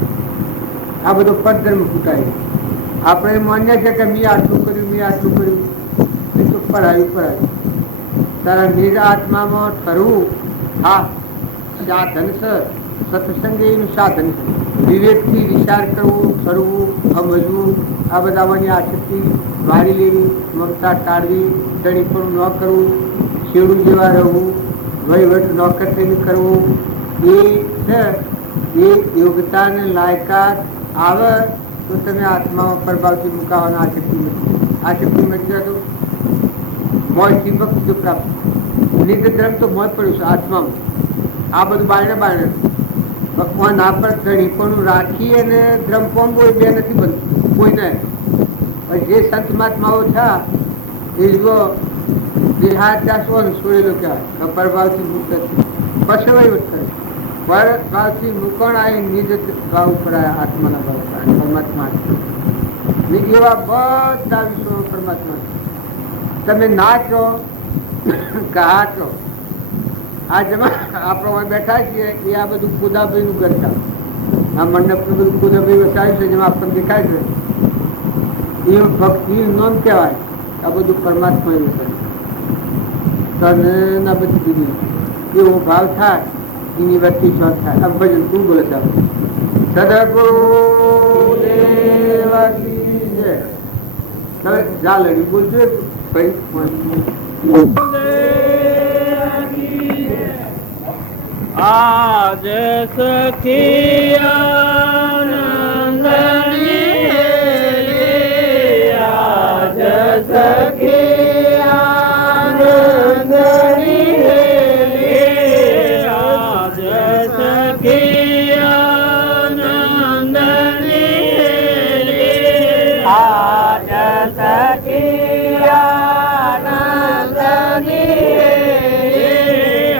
આ બધો પરધર્મ ફૂટાય. આપણે માન્ય છે કે મેં આટલું કર્યું, એ તો પર આવ્યું. તારા નિજ આત્મામાં ઠરવું, હા સાધન છે, સત્સંગ એનું સાધન છે. વિવેકથી વિચાર કરવું, ઠરવું, સમજવું, આ બધામાંની આસક્તિ વાળી લેવી, મમતા ટાળવી, ટણીપણું ન કરવું, શેડું જેવા રહેવું, વહીવટ નોકર થઈને કરવું, એ છે. એ યોગ્યતાને લાયકાત આવે તો તમે આત્મામાં પ્રભાવથી મુકાવાના આસક્તિ મળી તો મોજથી ભક્તિ જો પ્રાપ્ત. નિજ ધર્મ તો મોજ પડ્યું છે આત્મામાં. આ બધું બાયણે ભગવાન આ પર ધણીપણું રાખી અને ધર્મ પોંગો એ બે નથી બનતું કોઈ નહીં. જે સંત મહાત્માઓ છે એ જો દેહાત્યાસો છોડેલો કહેવાય, પ્રભાવથી મુક્ત પછી વહીવટ કરે. પરભાવથી મુકણ આ નિજ ભાવ ઉપર આત્માના ભાવ પરમાત્મા એવા બધા વિશ્વ પરમાત્મા. તમે નાચો કહા છો, આ જમા આપણે બેઠા છીએ એ આ બધું ખુદાભાઈ નું કરતા. આ મંડપ નું બધું ખુદાભાઈ વસાવ્યું છે, જેમાં આપણને દેખાય છે એ ભક્તિ નામ કહેવાય. આ બધું પરમાત્મા એવું કરે. તને બધી દીધી એવો ભાવ થાય એની વચ્ચે શોધ થાય. આ ભજન તું બોલે છે સદગુરુ જા લડી બોલજો આજ સખી આનંદની આજ સખી આનંદની આજ સખી આનંદની આજ સખી આનંદની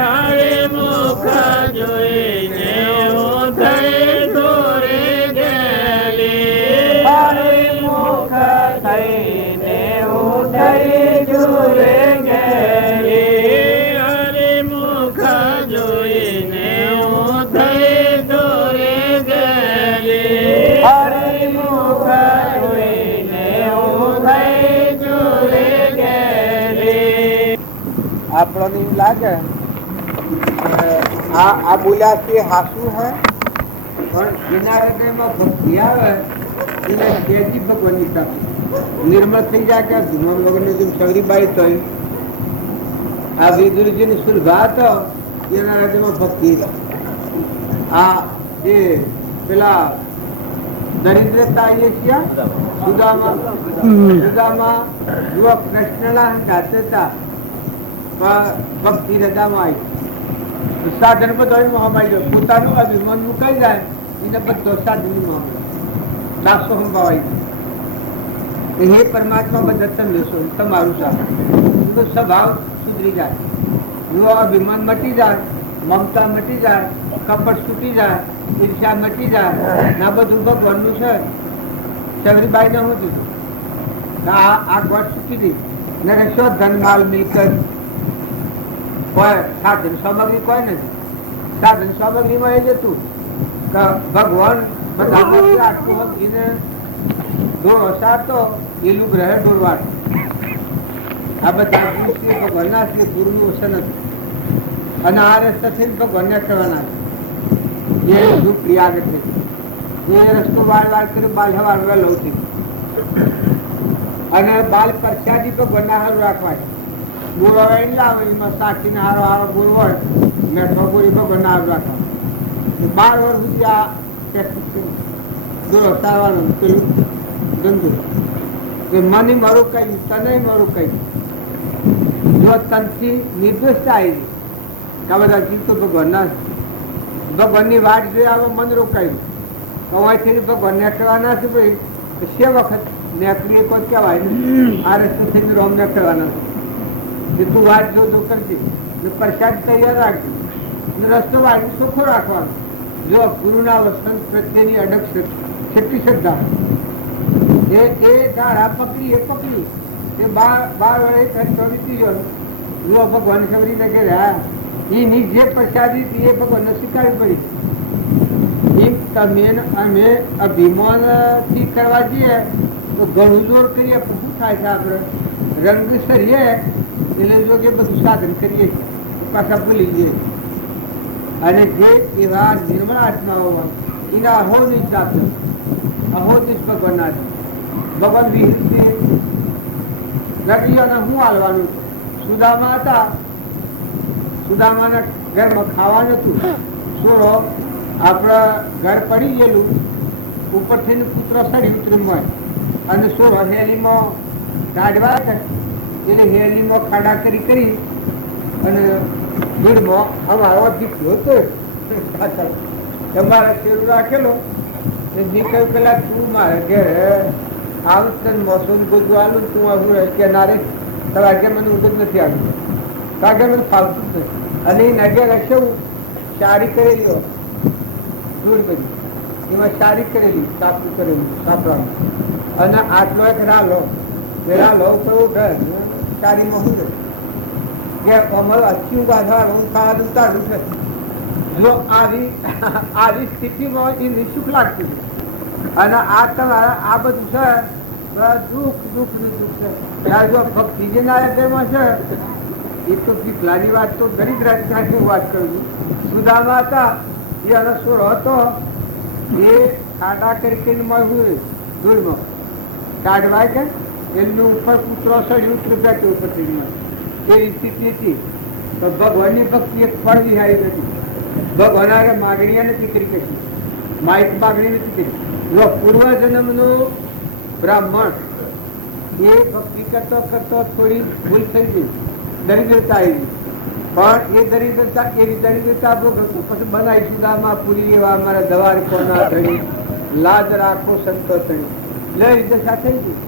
હરે મુખ જોઈને હું થઈ દોરે ગયેલી હરે મુખ થઈને હું થઈ દોરે ગયેલી હરે મુખ જોઈને હું થઈ દોરે ગયેલી હરે મુખ જોઈને હું થઈ દોરે ગયેલી. આપણને એવું લાગે આ બોલ્યા છે હાસુ હે, પણ જેના હૃદયમાં ભક્તિ આવે એને કેજી ભગવાનની સાથે નિર્મળ થઈ જાય કે ધુમાન વગરની જેમ સગરીબાઈ થઈ. આ વિદુરજીની સુલભા હતો એના હૃદયમાં ભક્તિ. આ જે પેલા દરિદ્રતા એ છે સુદામા યુવક કૃષ્ણના ગાતા ભક્તિ હૃદયમાં આવી. સાધન બધો પોતાનું અભિમાન મુકાઈ જાય એને બધો સાધનની મામલો દાસો સંભાવાઈ ગયો. હે પરમાત્મા બધા તમે લેશો તમારું સાધન તો સ્વભાવ સુધરી જાય, જો અભિમાન મટી જાય, મમતા મટી જાય, કપટ છૂટી જાય, ઈર્ષા મટી જાય. ના બધું ભગવાનનું છે. સગરીબાઈ ને હું દીધું આ ગોઠ છૂટી ગઈ ને રસો ધન માલ મિલકત કોઈ સાધન સામગ્રી કોઈ નથી. સાધન સામગ્રીમાં એ જતું કે ભગવાન બધા આટલું એને ડોળ હસાડતો એલું ગ્રહે ડોળવાડ આ બધા ભગવાનના છે ગુરુનું વસન હતું અને આ રસ્તાથી ભગવાનને કરવાના છે. એ દુઃખ ક્રિયા છે એ રસ્તો વાળ વાળ કરી બાલ હવાર લઉં છું અને બાલ પરસાદી ભગવાનના હારું રાખવા છે. ગોળો લાવે એમાં સાકીને હારો હારો ગોળ હોય મેઠો ગોળી ભગવાનના હારું રાખવા 12 વર્ષ સુધી આ ગોળો સારવાનું પેલું ધંધો કે મને મારું કઈ તને મારું કઈ જો તનથી નિર્દોષતા આવી કે બધા જીવ તો ભગવાનની વાટ જોઈ આવે મન રોકાયું કવાયથી ભગવાનને કહેવાના છે ભાઈ સે વખત નેકરી કોઈ કહેવાય ને આ રસ્તો થઈને રોમ ને કહેવાના છે તું વાત જો કરજે પ્રસાદ તૈયાર રાખજે રસ્તો વાળી ચોખ્ખો રાખવાનો. જો ગુરુના વસન પ્રત્યેની અડગ છેટી શ્રદ્ધા એ દાડા પકડી એ 12 વર્ષ જો ભગવાન ખબરી લગે રહ્યા એની જે પ્રસાદી હતી એ ભગવાનને સ્વીકારવી પડી. એમ તમે અમે અભિમાનથી કરવા જઈએ તો ઘણું જોર કરીએ શું થાય છે આપણે રંગ સરીએ એટલે જો કે બધું સાધન કરીએ પાછા ભૂલી જઈએ. અને જે એવા નિર્મળ આત્માઓ એના અહોનિશ પ્રાપ્ત અહોનિશ ભગવાનના છે. ભગવાન વિહૃતિ લગીઓને શું હાલવાનું છે. સુદામા હતા, સુદામાના ઘરમાં ખાવાનું હતું. સુરો આપણા ઘર પડી ગયેલું ઉપરથી પુત્ર સડી ઉતરી હોય અને સુરો હેલીમાં કાઢવા એટલે હેલીમાં ખાડા કરી અને ભીડમાં અમારો દીકરો હતો તમારા શેરું રાખેલો નીકળ્યું પેલા તું મારે ઘેર આવતન મોસમ બધું આલું તું આવું કે નારે તારા મને ઊંઘ જ નથી આવ્યું તાગે મને ફાવતું જ નથી. અને એ નગે રક્ષવું સારી કરેલી હોય દૂર બધી એમાં સારી કરેલી સાપરું કરેલું સાપરાનું અને આટલો એક રાલો લો તો ઘર સારીમાં શું કે અમારું અચ્યું ગાધા ખાવાનું ઉતારું છે. જો આવી સ્થિતિમાં એ નિશુક લાગતું અને આ તમારા આ બધું છે દુઃખ છે. ત્યારે જો ભક્તિ જે નારાયણમાં છે એ તો પીપલાની વાત તો ગરીબ રાજ્યની વાત કરું છું. સુદામા હતા એ અનસુર હતો એ ખાડા કરી ધૂળમાં કાઢવાય કે એમનું ઉપર પુત્રો સડી ઉતરી બેઠું પત્રીમાં એવી સ્થિતિ હતી. તો ભગવાનની ભક્તિ એક ફળ વિહારી નથી. ભગવાન માગણીઓ નથી કરી કશી માઇક માગણી નથી કરી. જો પૂર્વજન્મનું બ્રાહ્મણ એ ભક્તિ કરતો થોડી ભૂલ થઈ ગઈ, દરિદ્રતા આવી પણ એ દરિદ્રતા એવી દરિદ્રતા ભોગવતો પછી બનાવી સુદામાં પૂરી એવા અમારા દવાર કોના ધણી લાજ રાખો સંતોષણી લઈ દશા થઈ ગઈ.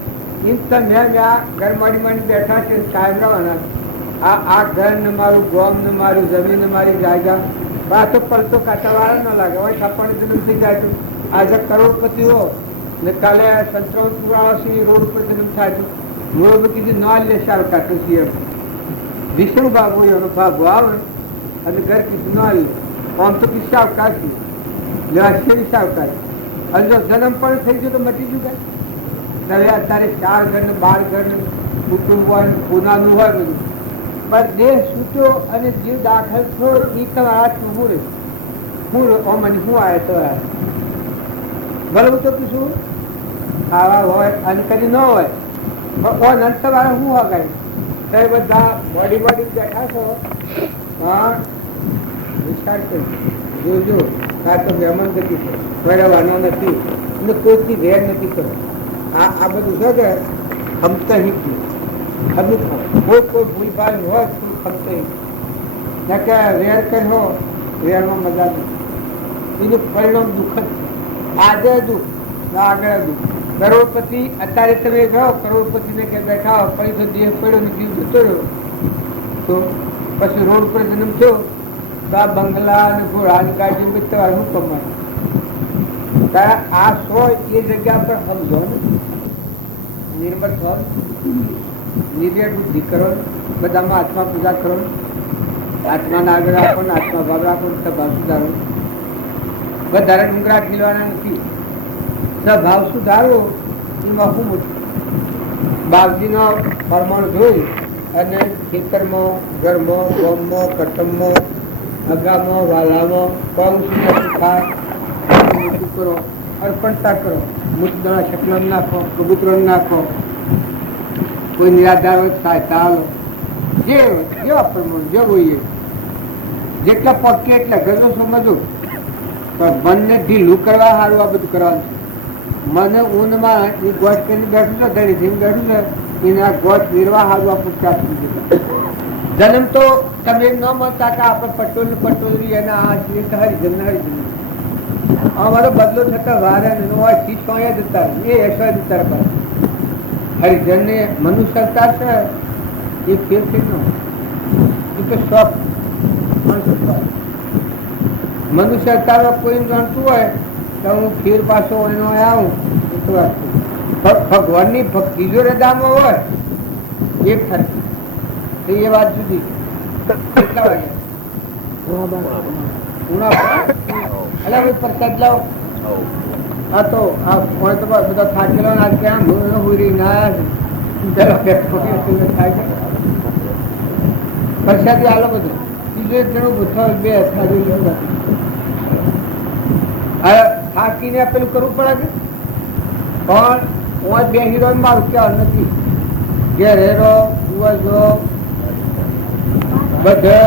એમ તમે આ ઘર માડી બેઠા છે સાહેબ રહેવાના આ ઘર ને મારું ગોમ ને મારું જમીન ને મારી જાયગા પાછો પડતો કાંટાવાળા ન લાગે હોય કાપડ જન્મ થઈ જાય તો આજે કરોડપતિઓ ને કાલે સંતરાવ પુરાવાસી રોડ ઉપર જન્મ થાય તો રોડ કીધું ના લે સારું કાઢતો છીએ વિષ્ણુ બાબુ એનો બાબુ આવે અને ઘર કીધું ના લે આમ તો કિસ્સા અવકાશી લેવા છે કિસ્સા અવકાશ અને જો જન્મ પણ થઈ ગયો તો મટી ગયું કાંઈ. હવે અત્યારે 4 ઘર ને 12 ઘર ને કુટુંબ હોય પૂનાનું હોય બધું પણ દેહ છૂટ્યો અને જીવ દાખલ થયો એ તમારા હું મને શું આવે તો બરાબર તો શું ખાવા હોય અને કદી ન હોય પણ અંતવાળા શું હગાય તો બધા બોડી બેઠા છો વિચાર કરી જોજો આ તો બ્રહ્મણ ગતિ છે વળવાનો નથી અને કોઈથી વેર નથી કરો. આ બધું છે કે ખમતા શીખી કોઈ ભૂલ ભાલ હોય તો ખમતા કે વેર કર્યો વેરમાં મજા નથી એનું પરિણામ દુઃખ જ છે. આજે દુઃખ, આગળ દુઃખ. કરોડપતિ અત્યારે તમે કહો કરોડપતિ ને કે બેઠા હો, પૈસો દેહ પડ્યો ને જીવ જતો રહ્યો, તો પછી રોડ પર જન્મ થયો તો આ બંગલા ને ઘોડા ને ગાડી બધું શું કમાય? આ સો એ જગ્યા પર સમજો ને, નિર્ભર થો, નિર્ભર બુદ્ધિ કરો, બધામાં આત્મા પૂજા કરો, આત્માના આગળ રાખો ને આત્મા ભાવ રાખો, સ્વભાવ સુધારો. વધારે ડુંગરા ખીલવાના નથી, સ્વભાવ સુધારો. એમાં શું મોટું? બાપજીનો પરમાણુ જોઈ અને ખેતરમાં, ઘરમાં, ગામમાં, કટમમાં, અગામાં, વાલામાં કોમ સુધી કરો, અર્પણતા કરો. મુદ્દા શકલો નાખો, કબૂતરો નાખો, કોઈ નિરાધાર હોય સહાયતા હાલો, જે જેવા પરમાણુ જે હોઈએ, જેટલા પક્કે એટલા ગજો સમજો. પણ મનને ઢીલું કરવા સારું આ બધું કરવાનું છે. મને ઊનમાં એ ગોઠ કરીને બેઠું છે, ધડી થઈને બેઠું છે, એના ગોઠ નિર્વાહ સારું આ પુરસ્કાર જન્મ તો તમે ન મળતા કે આપણે પટોલ ને પટોલરી એના આ હરિજન ને હરિજન. અમારો બદલો થતા વારે શીશવાયા જતા એ એસવા જતા રહે. હરિજન ને મનુષ્યતા છે એ ફેર થઈ ન એ તો શોખ. મનુષ્યતામાં કોઈ જાણતું હોય તો હું ફેર પાછો એનો આવું એ તો વાત. ભગવાનની ભક્તિ જો હૃદયમાં હોય એક ખર્ચ એ વાત સુધી કેટલા વાગે પ્રસાદ લાવો. હા તો આ બધા થાકેલો આજ ક્યાં હુરી ના પ્રસાદી આલો બધું. બીજો એક જણો ભૂથો બે થાકીને પેલું કરવું પડે કે પણ હું બે હીરો મારું ક્યાં નથી. ઘેર હેરો સુવજો બધે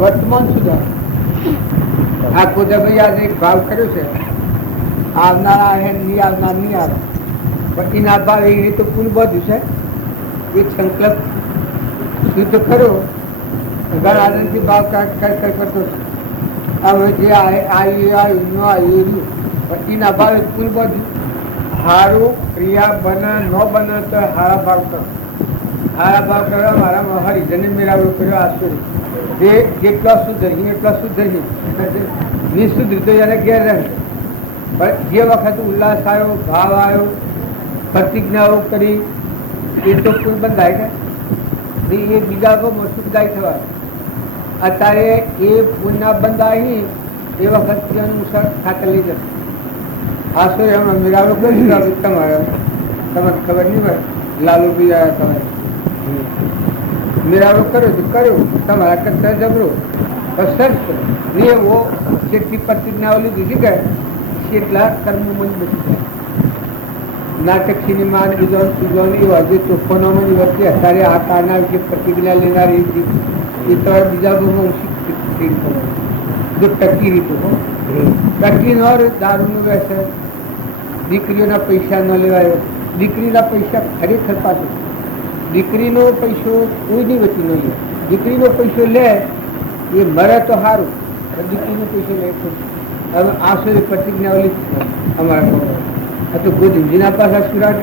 વર્તમાન સુધાર. આ ખુદે ભાઈ આજે એક ભાવ કર્યો છે, આવનારા હે નહીં આવનાર નહીં આવે, પછી ના ભાવ એ રીતે કુલ બધું છે. એક સંકલ્પ શુદ્ધ ખરો ઘણા આનંદથી ભાવ કરતો છે. હવે જે આવ્યું ન આવ્યું પછી ના ભાવે કુલ બધું સારું ક્રિયા બને ન બને તો હારા ભાવ કરો. હારા ભાવ કરવા મારા હરિજને મેળાવો કર્યો. આશ્ચર્ય જે જેટલા સુધરી એટલા સુધરી નિઃશુદ્ધ તો એને ઘેર રહે. પણ જે વખત ઉલ્લાસ આવ્યો, ભાવ આવ્યો, પ્રતિજ્ઞાઓ કરી એ તો કુલ બંધાય કે એ બીજા સુખદાય થવા. અત્યારે એ પુણ્ય બંધાઈ એ વખત અનુસાર ખાતર લઈ જશે. આશ્ચર્ય હમણાં મેળાવો કર્યું તમારે તમને ખબર નહીં હોય. લાલુ બી આવ્યા તમારે મેળાવો કર્યો તો કર્યો તમારા કરતા જબરો સર્ચ કરો એવો જેટલી પ્રતિજ્ઞાઓ લીધી છે કેટલા કર્મ મજબૂત થાય. નાટક સિનેમા બીજો બીજો એવા જે તોફાનોની વચ્ચે અત્યારે આ કારના વિશે પ્રતિજ્ઞા લેનારી એ તો બીજા બહુ જો ટકી રીતો ટકી ન દારૂનું રહેશે, દીકરીઓના પૈસા ન લેવાય. દીકરીના પૈસા ખરેખર પાછું દીકરીનો પૈસો કોઈની વચ્ચે ન લે. દીકરીનો પૈસો લે એ મરે તો સારું, દીકરીનો પૈસો લે તો હવે આશરે પ્રતિજ્ઞા લીધી અમારા તો ગોદીજીના પાછા સુરાટ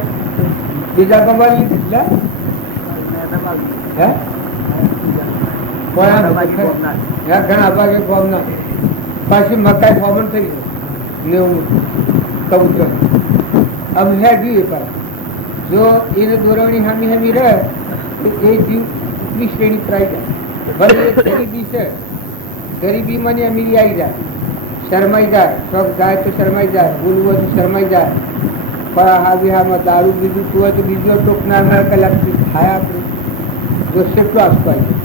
બીજા કમાલ લીધી ઘણા ભાગે ફોર્મ ના પાછી મકાઈ ફોર્મ થઈ ગયું 90 કબૂતર. હવે હે જોઈએ પાછા જો એને દોરવણી હામી હામી રહે તો એ જીવ ની શ્રેણી પ્રાઈ જાય. ભલે ગરીબી છે, ગરીબીમાં ની અમીરી આવી જાય, શરમાઈ જાય, શોખ જાય તો શરમાઈ જાય, બોલવું હોય તો શરમાઈ જાય. પણ હા વિહારમાં દારૂ બીજું તું હોય તો બીજો ટોકનાર કલાકથી થાય આપણે જો કેટલો આપતો આવી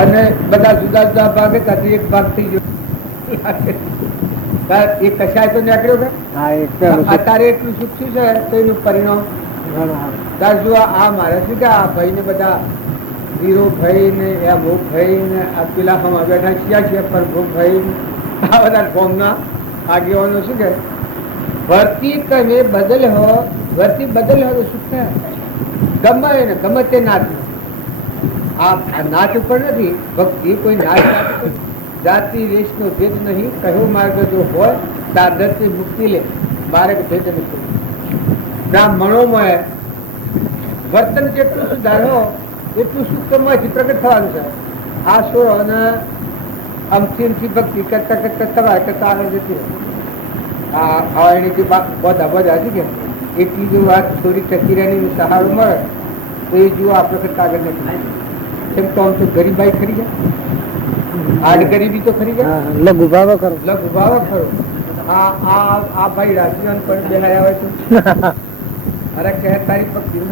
અને બધા જુદા જુદા ભાગે ત્યાંથી એક ભાગ થઈ ગયો. એ કશાય તો નીકળ્યો કે અત્યારે એટલું સુખ શું છે તો એનું પરિણામ જો આ મારે શું કે આ ભાઈ ને બધા વીરો ભાઈ ને એમો ભાઈ ને આ પેલા હમા બેઠા છીએ છીએ પ્રભુ ભાઈ આ બધા ફોર્મના આગેવાનો શું કે વર્તી તમે બદલ હો, વર્તી બદલ હો તો સુખ થાય. ગમે ને ગમે તે નાચ. આ નાચ ઉપર નથી ભક્તિ, કોઈ નાચ જાતિ રેસ નો ભેદ નહીં. કયો માર્ગ જો હોય સાધનથી મુક્તિ લે માર્ગ ભેદ નથી. બ્રાહ્મણોમાં વર્તન જેટલું સુધારો એટલું સૂક્ષ્મમાંથી પ્રગટ થવાનું છે. આ સુરો અને અમથી ભક્તિ કરતા કરતા તમારે કરતા આગળ જતી આ એની બધા બધા હતી કે એટલી જો વાત થોડી ટકીરાની સહારો મળે તો એ જુઓ આપણે કરતા આગળ નથી. એમ તો આમ તો ગરીબાઈ ખરી જાય, આડ ગરીબી તો ખરી જાય, લઘુ ભાવ કરો. લઘુ ભાવ ખરો. આ ભાઈ રાજ્યાન પણ બેહાયા હોય છે. અરે કહે તારી પક્ષી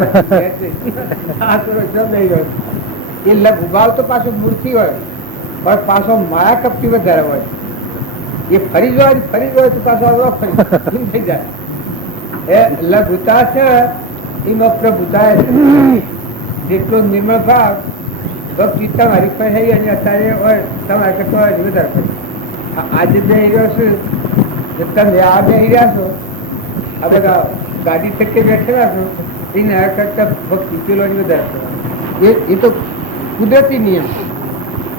એ લઘુ ભાવ તો પાછો મૂર્તિ હોય પણ પાછો માયા કપટી વધારે હોય. એ ફરી જાય તો પાછો ફરી થઈ જાય. એ લઘુતા છે એમાં પ્રભુતા જેટલો નિર્મળ ભાવ ભક્તિ તમારી પાસે અને અત્યારે હોય તમારે કરતા વધારે પડે. આજે બે રહ્યો છે તમે આ બે રહ્યા છો આ બધા ગાડી ટકે બેઠેલા છો એના કરતા ભક્તિ પેલો વધારે એ તો કુદરતી નિયમ.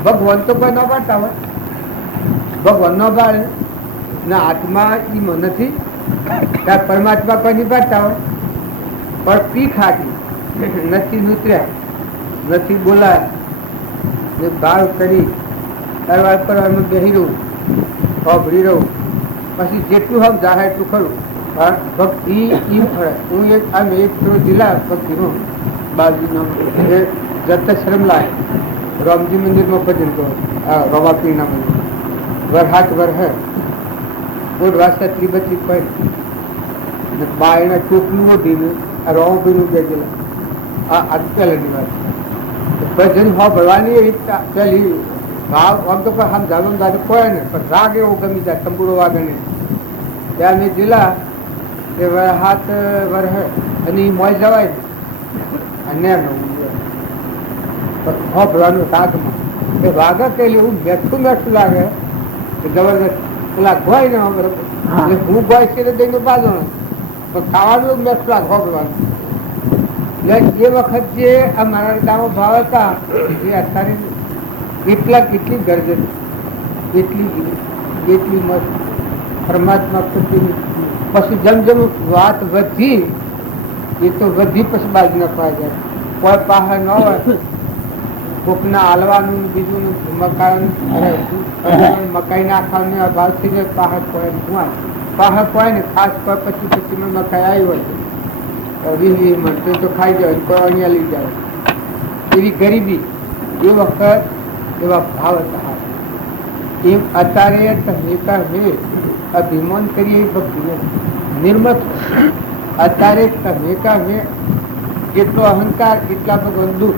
ભગવાન તો કોઈ ન પાડતા હોય, ભગવાન ન પાડે ના આત્મા એમાં નથી, પરમાત્મા કોઈ નહીં પાડતા હોય પણ પી ખાટી નથી નૂતર્યા નથી બોલાય ભાવ કરી કરવા કરવાનું બેસી રહું ભરી રહું પછી જેટલું હમ જાહે એટલું ખરું. પણ ભક્તિ એમ ફળે. હું એક જિલ્લા ભક્તિનો બાજુનો જતશ્રમ લાય રામજી મંદિરમાં ભજન કરો. રવાપીરના મંદિર વરહાટ વરહે કોઈ વાસ્તા ત્રિબતી પણ બાયના ટોપલું ઓઢીને રોપીનું બેઠેલા. આ પહેલાની વાત ભજન હો ભરવાની પહેલી ભાવ આમ તો કોઈ આમ જાગવાનું દાદા કોઈ ને પણ રાગ એવો ગમી જાય તંબુરો વાગે ને ત્યાં મેં જિલ્લા એ હાથ વરહે અને એ મોય જવાય ને હો ભરવાનું રાગમાં એ વાગે કે એવું બેઠું લાગે કે જબરદસ્ત પેલા ગોય ને એટલે હું ગોય છે દઈને બાજુ પણ ખાવાનું બેઠું લાગે હો ભરવાનું. એ વખત જે આ મારા ગામો ભાવ હતા એ અત્યારે કેટલી ગરજન એટલી મત પરમાત્મા પ્રત્યેની. પછી જેમ વાત વધી એ તો વધી પછી બાજુ નખાય જાય. કોઈ પાસે ન હોય કોકના હાલવાનું બીજું મકાઈ નાખવાનું ભાવ થઈ જાય. પાસે કોઈ ને ખાસ પછી મકાઈ આવી હોય તો ખાઈ જાય કોઈ અહીંયા લઈ જાય. એવી ગરીબી એ વખત એવા ભાવ હતા. એમ અત્યારે અભિમાન કરીએ ભક્તિ નિર્મત. અત્યારે જેટલો અહંકાર એટલા ભગવાન દૂર,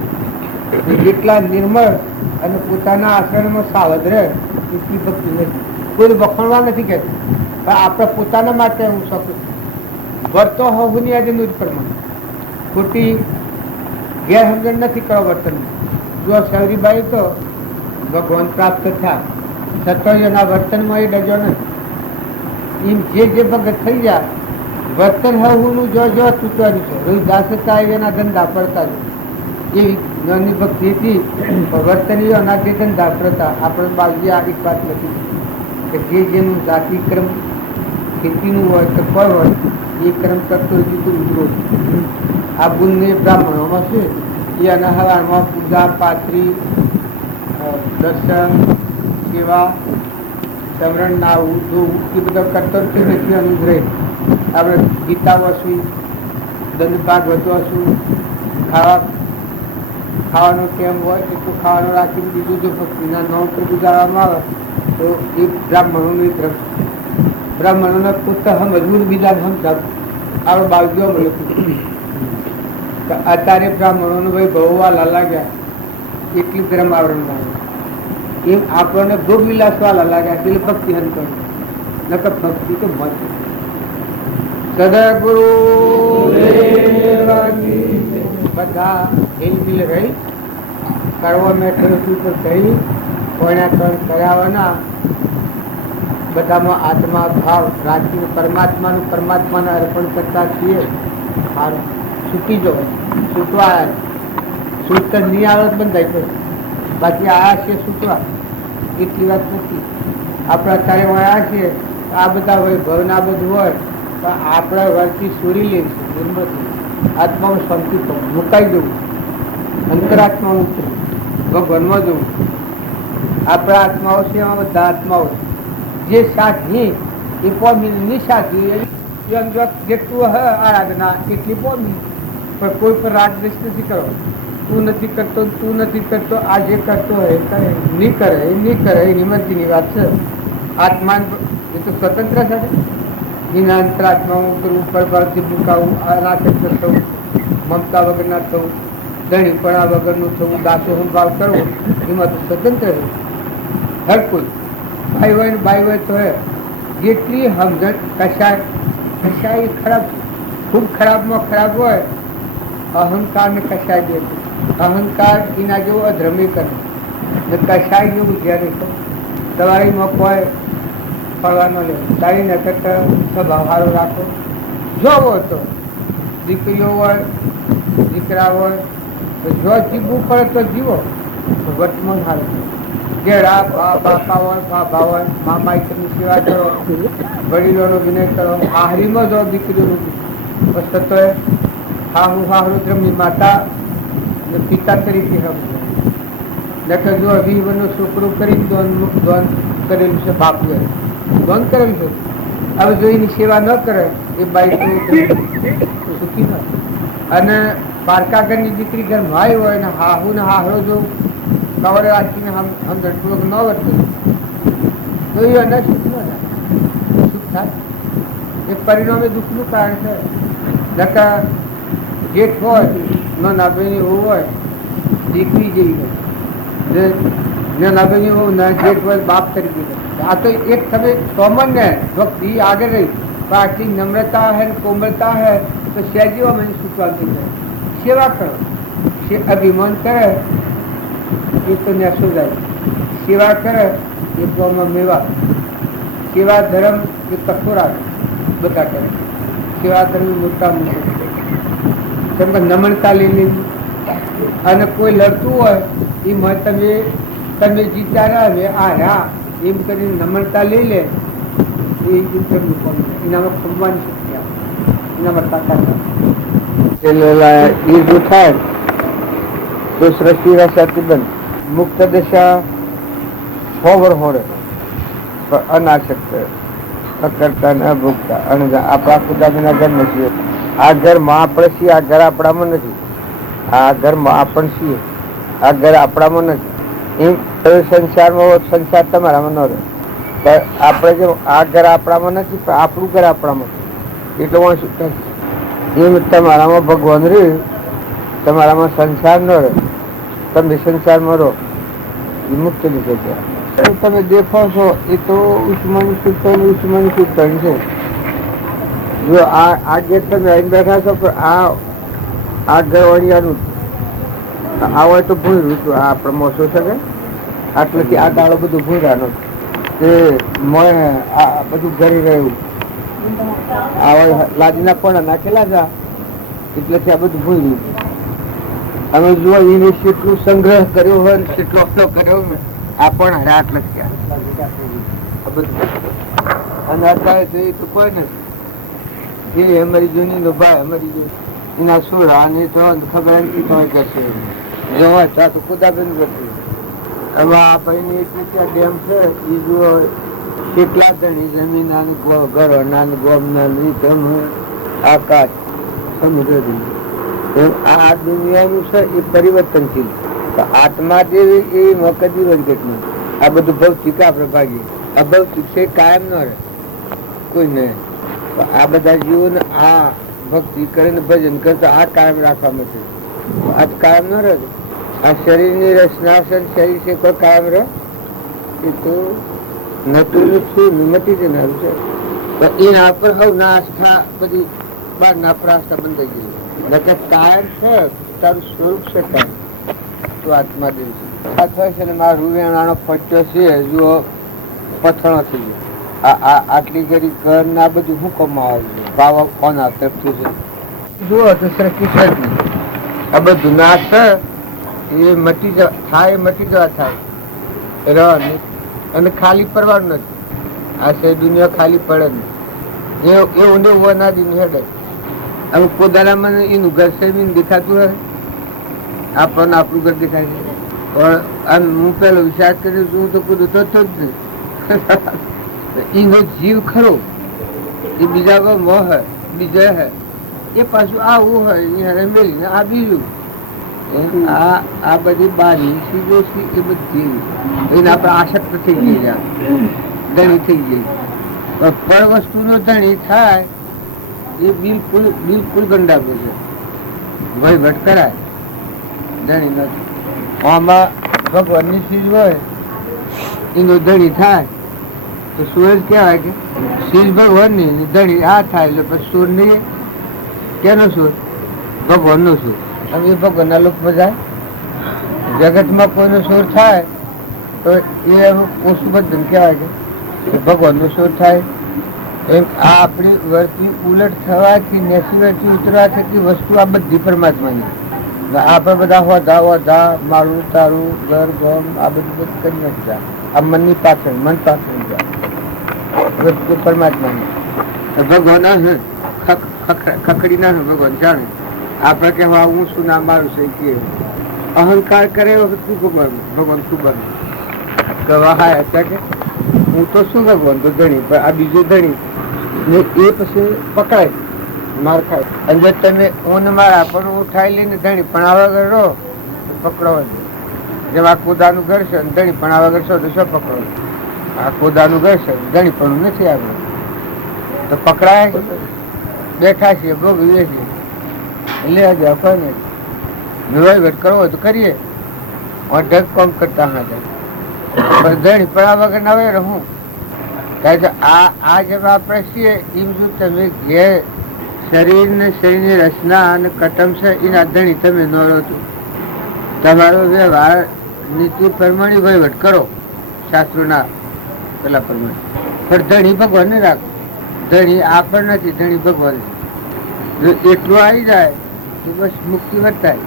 જેટલા નિર્મળ અને પોતાના આચરણમાં સાવધ રહે એટલી ભક્તિ નથી. કોઈ વખણવા નથી કહેતું પણ આપણે પોતાના માટે હું શકું વર્તો હોવું ની આજે નું જ પ્રમાણ. ખોટી ગેરસમજણ નથી કરો વર્તન. જો શૌરીબાઈ તો ભગવાન પ્રાપ્ત થયા છતાં એના વર્તનમાં એ ડજો નથી. એમ જે ભગત થઈ જાય વર્તન હોવું જો ચૂકવાનું છે. રોહિદાસતા એના ધંધા પડતા છે એવી નાની ભક્તિ હતી. વર્તન એના જે ધંધા પડતા આપણે બાજુ આ એક વાત નથી કે જેનું જાતિ ક્રમ ખેતીનું હોય કે ફળ હોય એ ક્રમ કરતો વિરોધ. આ બંને બ્રાહ્મણોમાં છે એ અનાહારમાં પૂજા પાત્રી દર્શન સેવા સમરણ નાવું ધોવું એ બધા કરતો નથી અનુગ્રહ. આપણે ગીતા વાંચવી દંડ ભાગ વાંચવું ખાવાનું કેમ હોય એટલું ખાવાનું રાખીને બીજું જો ભક્તિના નામ પર ગુજારવામાં આવે તો એ બ્રાહ્મણોની દ્રષ્ટિ. બ્રાહ્મણોને પોતા સમજવું બીજા સમજાવ આપણે બાજુઓ મળ્યું. અત્યારે બ્રાહ્મણોનો ભાઈ બહુવા લાગ્યા એટલી ધર્મ આવરણ એમ આપણને ભોગ વિલાસ વાળા લાગ્યા એટલે ભક્તિ હન કરું નકર ભક્તિ તો મત. સદગુરુ બધા હિલમિલ રહી કરવા મેઠો તો કહી કોણા કરાવવાના બધામાં આત્મા ભાવ રાખીને પરમાત્માને અર્પણ કરતા છીએ. સારું છૂટી જો છૂટવા છૂટ નહીં આવડત બંધાય તો બાકી આયા છીએ છૂટવા એટલી વાત નથી. આપણે અત્યારે આવ્યા છીએ આ બધા વૈભવ ના બધું હોય તો આપણે વર્તી છોડી લઈશું દુર્મતી આત્મામાં શાંતિ મુકાઈ જવું, અંતરાત્મા ઉતરું, ભગવાનમાં જવું. આપણા આત્માઓ છે એમાં બધા આત્માઓ જે સાચી એ પોમી ની સાચી જેટલું હ આરાધના એટલી પોમી, પણ કોઈ પર રાગ દ્વેષ નથી કરો. તું નથી કરતો, તું નથી કરતો, આ જે કરતો હોય એ કરે, નહીં કરે એ નહીં કરે, એ નિમંત્રીની વાત છે. આત્મા એ તો સ્વતંત્ર છે. એના અંતરાત્મા ઉતરવું, પરથી મુકાવું, અનાસક્ત થવું, મમતા વગરના થવું, ધણીપણા વગરનું થવું, દાસો ભાવ કરવો, એમાં તો સ્વતંત્ર છે. હર કોઈ ભાઈ હોય ને ભાઈ હોય તો હે જેટલી સમજણ કશાય ખરાબ, ખૂબ ખરાબમાં ખરાબ હોય. અહંકાર ને કશાય દે, અહંકાર એના જેવો અધ્રમી કરે ને કશાય જેવું જ્યારે દવાઈમાં કોઈ ફળવાનો લે. તારી નકટ સ્વભાવ સારો રાખો. જોવો તો દીકરીઓ હોય દીકરા હોય તો જો જીવવું પડે તો જીવો, વર્તમાન સારું. જેડા બાપા હોય બાપા હોય મા માઈકની સેવા કરો, વડીલોનો વિનય કરો. આહરીમાં જો દીકરીઓનું તો હાહુ હાહરુદ્રમની માતા ને પિતા તરીકે સમજો. નકર જો 20 વર્ષનું છોકરું કરી દોન કરેલું છે, બાપુએ દોન કરેલું છે. હવે જો એની સેવા ન કરે એ બાઈ સુખી ન. અને પારકાગરની દીકરી ઘરમાં આવી હોય ને હાહુ ને હાહરો જો કવડે રાખીને સમજણપૂર્વક ન વર્તે તો એ અંદર સુખ ન થાય, સુખ થાય. એ પરિણામે દુઃખનું કારણ છે. નકર જેઠ હોય ન નાભેની હોવું હોય દીકરી જેવી હોય, ન નાભેની હોવું ના જેઠ હોય બાપ તરીકે. આ તો એક તમે કોમન ને ભક્તિ આગળ રહી પણ આટલી નમ્રતા હે કોમળતા હે તો સહેજીઓ મને સુખવા થઈ જાય. સેવા કરો, અભિમાન કરે એ તો નેસો જાય. સેવા કરે એ તો મેવા. સેવા ધર્મ એ કઠોરા બધા કરે. સેવા ધર્મ મોટા મોટું કેમ કે નમણતા લઈ લેવી. અને કોઈ લડતું હોય એ તમે જીત્યા ના હવે આ રહ્યા એમ કરીને નમણતા લઈ લે એ એનામાં ખમવાની શક્તિ આવે, એનામાં તાકાત આવે. એ જો થાય તો સૃષ્ટિ રસાથી બંધ. મુક્ત દશા હોવર હોડે પણ અનાશક્ત કરતા ન ભોગતા અને આપણા ખુદાના ઘર નથી. આ ઘરમાં આપણે છીએ, આ ઘર આપણામાં નથી. આ ઘરમાં આપણે છીએ, આ ઘર આપણામાં નથી. એમ સંસારમાં હોય સંસાર તમારામાં ન રહે. આપણે જેમ આ ઘર આપણામાં નથી પણ આપણું ઘર આપણામાં છે એટલે હું શું થાય એમ તમારામાં ભગવાન રહે, તમારામાં સંસાર ન રહે. તમે સંસારમાં રહો એ મુક્ત રીતે તમે દેખો છો એ તો ઉષ્માનું સૂત્ર છે. જો આ ગેટ તમે અહીં બેઠા છો પણ આ ઘર વળિયાનું આ હોય તો ભૂર્યું હતું. આ આપણે મોસો છે કે આટલેથી આ દાડો બધું ભૂરાનું તે આ બધું ઘરે રહ્યું. આ લાદીના કોણા નાખેલા છે એટલેથી આ બધું ભૂર્યું. અમે જુઓ એને કેટલું સંગ્રહ કર્યો હોય કેટલો કર્યો ને આ પણ હરે આટલે અને અત્યારે જોઈએ તો કોઈ નથી. એ અમારી જૂની નો ભાઈ અમારી જૂની એના સુરા ને તો ખબર નથી કોઈ કરશે જવા ત્યાં તો ખુદાબેન કરશે. હવે આ ભાઈની એટલી ત્યાં ડેમ છે એ જુઓ કેટલા ધણી જમીન ઘરો ના ગોમના આકાશ સમુદ્ર. આ દુનિયાનું છે એ પરિવર્તનશીલ. આત્મા જેવી એ કદી વંચિત નહીં. આ બધું ભૌતિક આપણે ભાગીએ. આ ભૌતિક છે કાયમ ન રહે કોઈ નહીં. આ બધા જીવોને આ ભક્તિ કરીને ભજન કરતા આ કાયમ રાખવા માટે આ કાયમ ન રહે. આ શરીરની રચના છે શરીર છે કોઈ કાયમ રહે એ તો નતું છું મટી જનારું છે. એના પર હવે આસ્થા બધી બહારના પર આસ્થા બંધાઈ ગઈ. કાયમ છે તારું સ્વરૂપ છે કાયમ તું આત્મા દેવ છે. મારા રૂવેણાનો ફટ્યો છે જુઓ પથણો થઈ ગયો. આટલી ઘડી ઘર ના બધું શું કમાવે છે ભાવ કોના તરફથી છે જુઓ તો સૃષ્ટિ છે જ નહીં. આ બધું નાશ છે એ મટી જવા થાય, મટી જવા થાય અને ખાલી પરવાનું નથી. આ સે દુનિયા ખાલી પડે ને એ ઊંડે ઉભા દીનું હેડે. હવે કોદાળામાં એનું ઘર સેવીને દેખાતું હોય, આપણને આપણું ઘર દેખાય છે. પણ આમ હું પેલો વિચાર કર્યો છું, હું તો કુદું થતો જ નહીં. એનો જીવ ખરો એ બીજા કોઈ મોહ હોય, બીજા હે એ પાછું આવું હોય અહીંયા રમેલીને આ બીજું. આ બધી બારી સીધો એ બધી એને આપણે આસક્ત થઈ ગઈ જાય, ધણી થઈ ગઈ. પણ વસ્તુનો ધણી થાય એ બિલકુલ ગંડાપો છે, વહીવટ કરાય ધણી નથી. આમાં ભગવાનની ચીજ હોય એનો ધણી થાય તો સૂરજ કહેવાય કે શીલ ભગવાનની ધણી આ થાય એટલે પછી સૂર નહીં. કેનો સૂર? ભગવાનનો સૂર. હવે એ ભગવાનના લોકમાં જાય. જગતમાં કોઈનો સૂર થાય તો એ ઓછું બધું કહેવાય કે ભગવાનનો સૂર થાય. એમ આ આપણી વર્તી ઉલટ થવાથી નેસી વર્તી ઉતરવા થતી વસ્તુ આ બધી પરમાત્માની. આપણે બધા હોધા મારું તારું ઘર ગમ આ બધું કરી નથી જાય. આ મનની પાછળ મન પાછળ જાય વસ્તુ પરમાત્માની. ભગવાન ખખડી ના ભગવાન જાણે. આપણે કહેવા હું શું ના મારું છે કે અહંકાર કરે વખત શું ખબર ભગવાન શું બને કહેવા હા કે હું તો શું ભગવાન તો ધણી પણ આ બીજો ધણી ને એ પછી પકડાય માર ખાય. અને તમે ઊન મારા પણ ઉઠાઈ લઈને ધણી પણ આ વગર રહો પકડો. જેમ આ કોદાનું ઘર છે ધણી પણ આ વગર છો તો શું પકડો? આ કોદાનું ઘર છે ધણી પણ નથી આપણે તો પકડાય. બેઠા છીએ ભોગવીએ છીએ લે જફાને વહીવટ કરવો હોય તો કરીએ. ઢગ કોમ કરતા ના જાય પણ ધણી પણ આ વગર ના હોય હું. કારણ કે આ જેમ આપણે છીએ એમ જો તમે ઘેર શરીર ને શરીરની રચના અને કટમ છે એના ધણી તમે ન રહો તો તમારો વ્યવહાર નીતિ પ્રમાણે વહીવટ કરો શાસ્ત્રોના પેલા પ્રમાણે. પણ ધણી ભગવાન ને રાખો. ધણી આપણ નથી, ધણી ભગવાન. જો એટલું આવી જાય તો બસ મુક્તિ વર્તાય.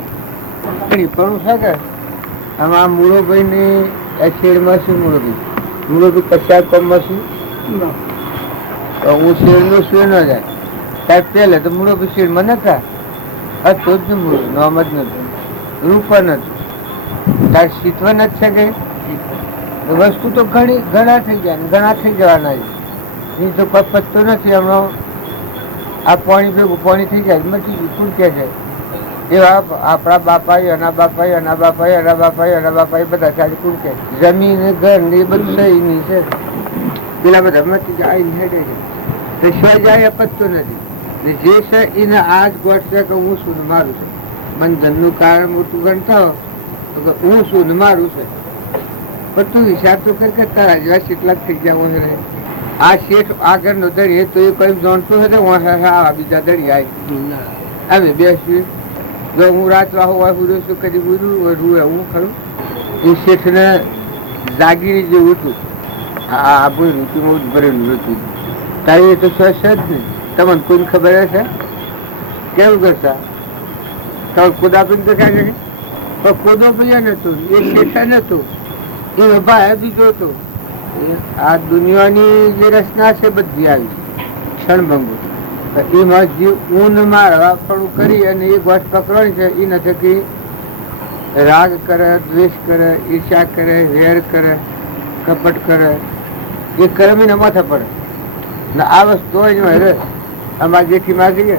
ધણી પણ શકે આમાં મૂળોભાઈ ને શેરમાં શું મૂળોભાઈ કશા કોમમાં શું હું શેરનું શું ન જાય સાહેબ. પહેલે તો મૂળોભાઈ શેરમાં નતા હતો જ મૂળ નામ જ નતું, રૂપ નથી, તાર શીતવ નથી શકે. વસ્તુ તો ઘણા થઈ જાય ઘણા થઈ જવાના છે. એ તો કોઈ પત્તો નથી. હમણાં આ પાણી ભેગું પાણી થઈ જાય મટી ગયું કુડકે છે. એવા આપણા બાપાઈ એના બાપાઈ એના બાપાઈ એના બાપાઈ એના બાપાઈ બધા સાથે કુડકે. જમીન ઘર ને એ બધું સહીની છે. પેલા બધા મટી જાય હેડે છે તો સ્વ જાય પત્તો નથી. જે છે એને આ જ ગોઠ છે કે હું શું ને મારું છે. બંધનનું કારણ મોટું ગણતો તો હું શું ને મારું છે. પણ તું વિચાર તો કર તારા જેવા કેટલાક થઈ ગયા રહે. આ શેઠ આગળ નો દરિયે તો એ કઈ જાણતું હોય બીજા દરિયા આવે બેસી. જો હું રાત હોય હું શું કદી રૂ એવું ખરું એ શેઠ ને જાગીરી જેવું હતું. આ ઋતુમાં ભરેલું હતું. તારી એ તો સ્વચ્છ જ નહીં. તમને કોઈને ખબર હશે કેવું કરતા તમે કોદાપીને તો ક્યાં કરી પણ કોદો પૈયા નતો એ શેઠ નતો એ ભાઈ બીજો હતો. આ દુનિયાની જે રચના છે બધી આવી ક્ષણભંગુ એમાં જે ઊન મારવા પણ કરી અને એ ગોઠ પકડવાની છે એ નથી કે રાગ કરે, દ્વેષ કરે, ઈર્ષા કરે, વેર કરે, કપટ કરે. એ કર્મીને માથે પડે ને આ વસ્તુ હોય જ અમારા જેઠીમાં જઈએ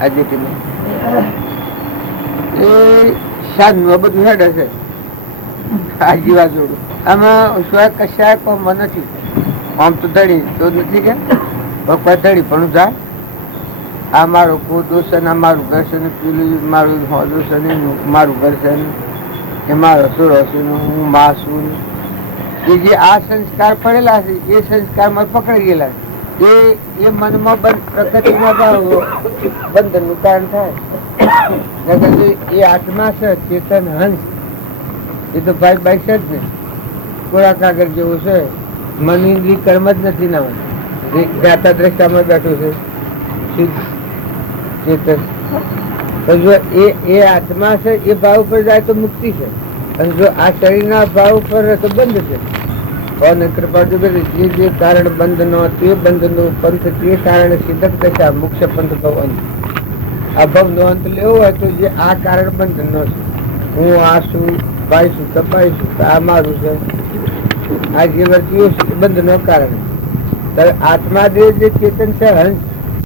આ જેઠીમાં એ સાધનું બધું હેડે છે આ જીવા જોડું. આમાં સ્વયં કશાય કોમમાં નથી. આમ તો ધડી તો નથી કે પપ્પા ધડી પણ જાય. આ મારો કોદો છે ને મારું ઘર છે ને પેલું મારું હોદો છે ને મારું ઘર છે ને એ મારો સોરો છે ને હું મા છું. એ જે આ સંસ્કાર પડેલા છે એ સંસ્કારમાં પકડી ગયેલા છે. એ મનમાં પ્રકૃતિમાં બંધનનું કારણ થાય. એ આત્મા છે ચેતન હંસ એ તો ભાઈ છે જ ને કોરા કાગળ જેવું છે. મન ઇન્દ્રિય કર્મ જ નથી ના જ્ઞાતા દ્રષ્ટામાં બેઠું છે ચેતન. જો એ આત્મા છે એ ભાવ ઉપર જાય તો મુક્તિ છે અને જો આ શરીરના ભાવ ઉપર તો બંધ છે. ભવને કૃપા જો જે કારણ બંધ નો તે બંધ નું પંથ તે કારણે સિદ્ધક દશા મુખ્ય પંથ ભવ અંત. આ ભવ નો અંત લેવો હોય તો જે આ કારણ બંધ નો છે, હું આ છું, ભાઈ છું, કપાઈ છું, આ મારું છે, આ જે વર્તીઓ છે એ બંધ નો કારણ. આત્માદેવ જે ચેતન છે હંસ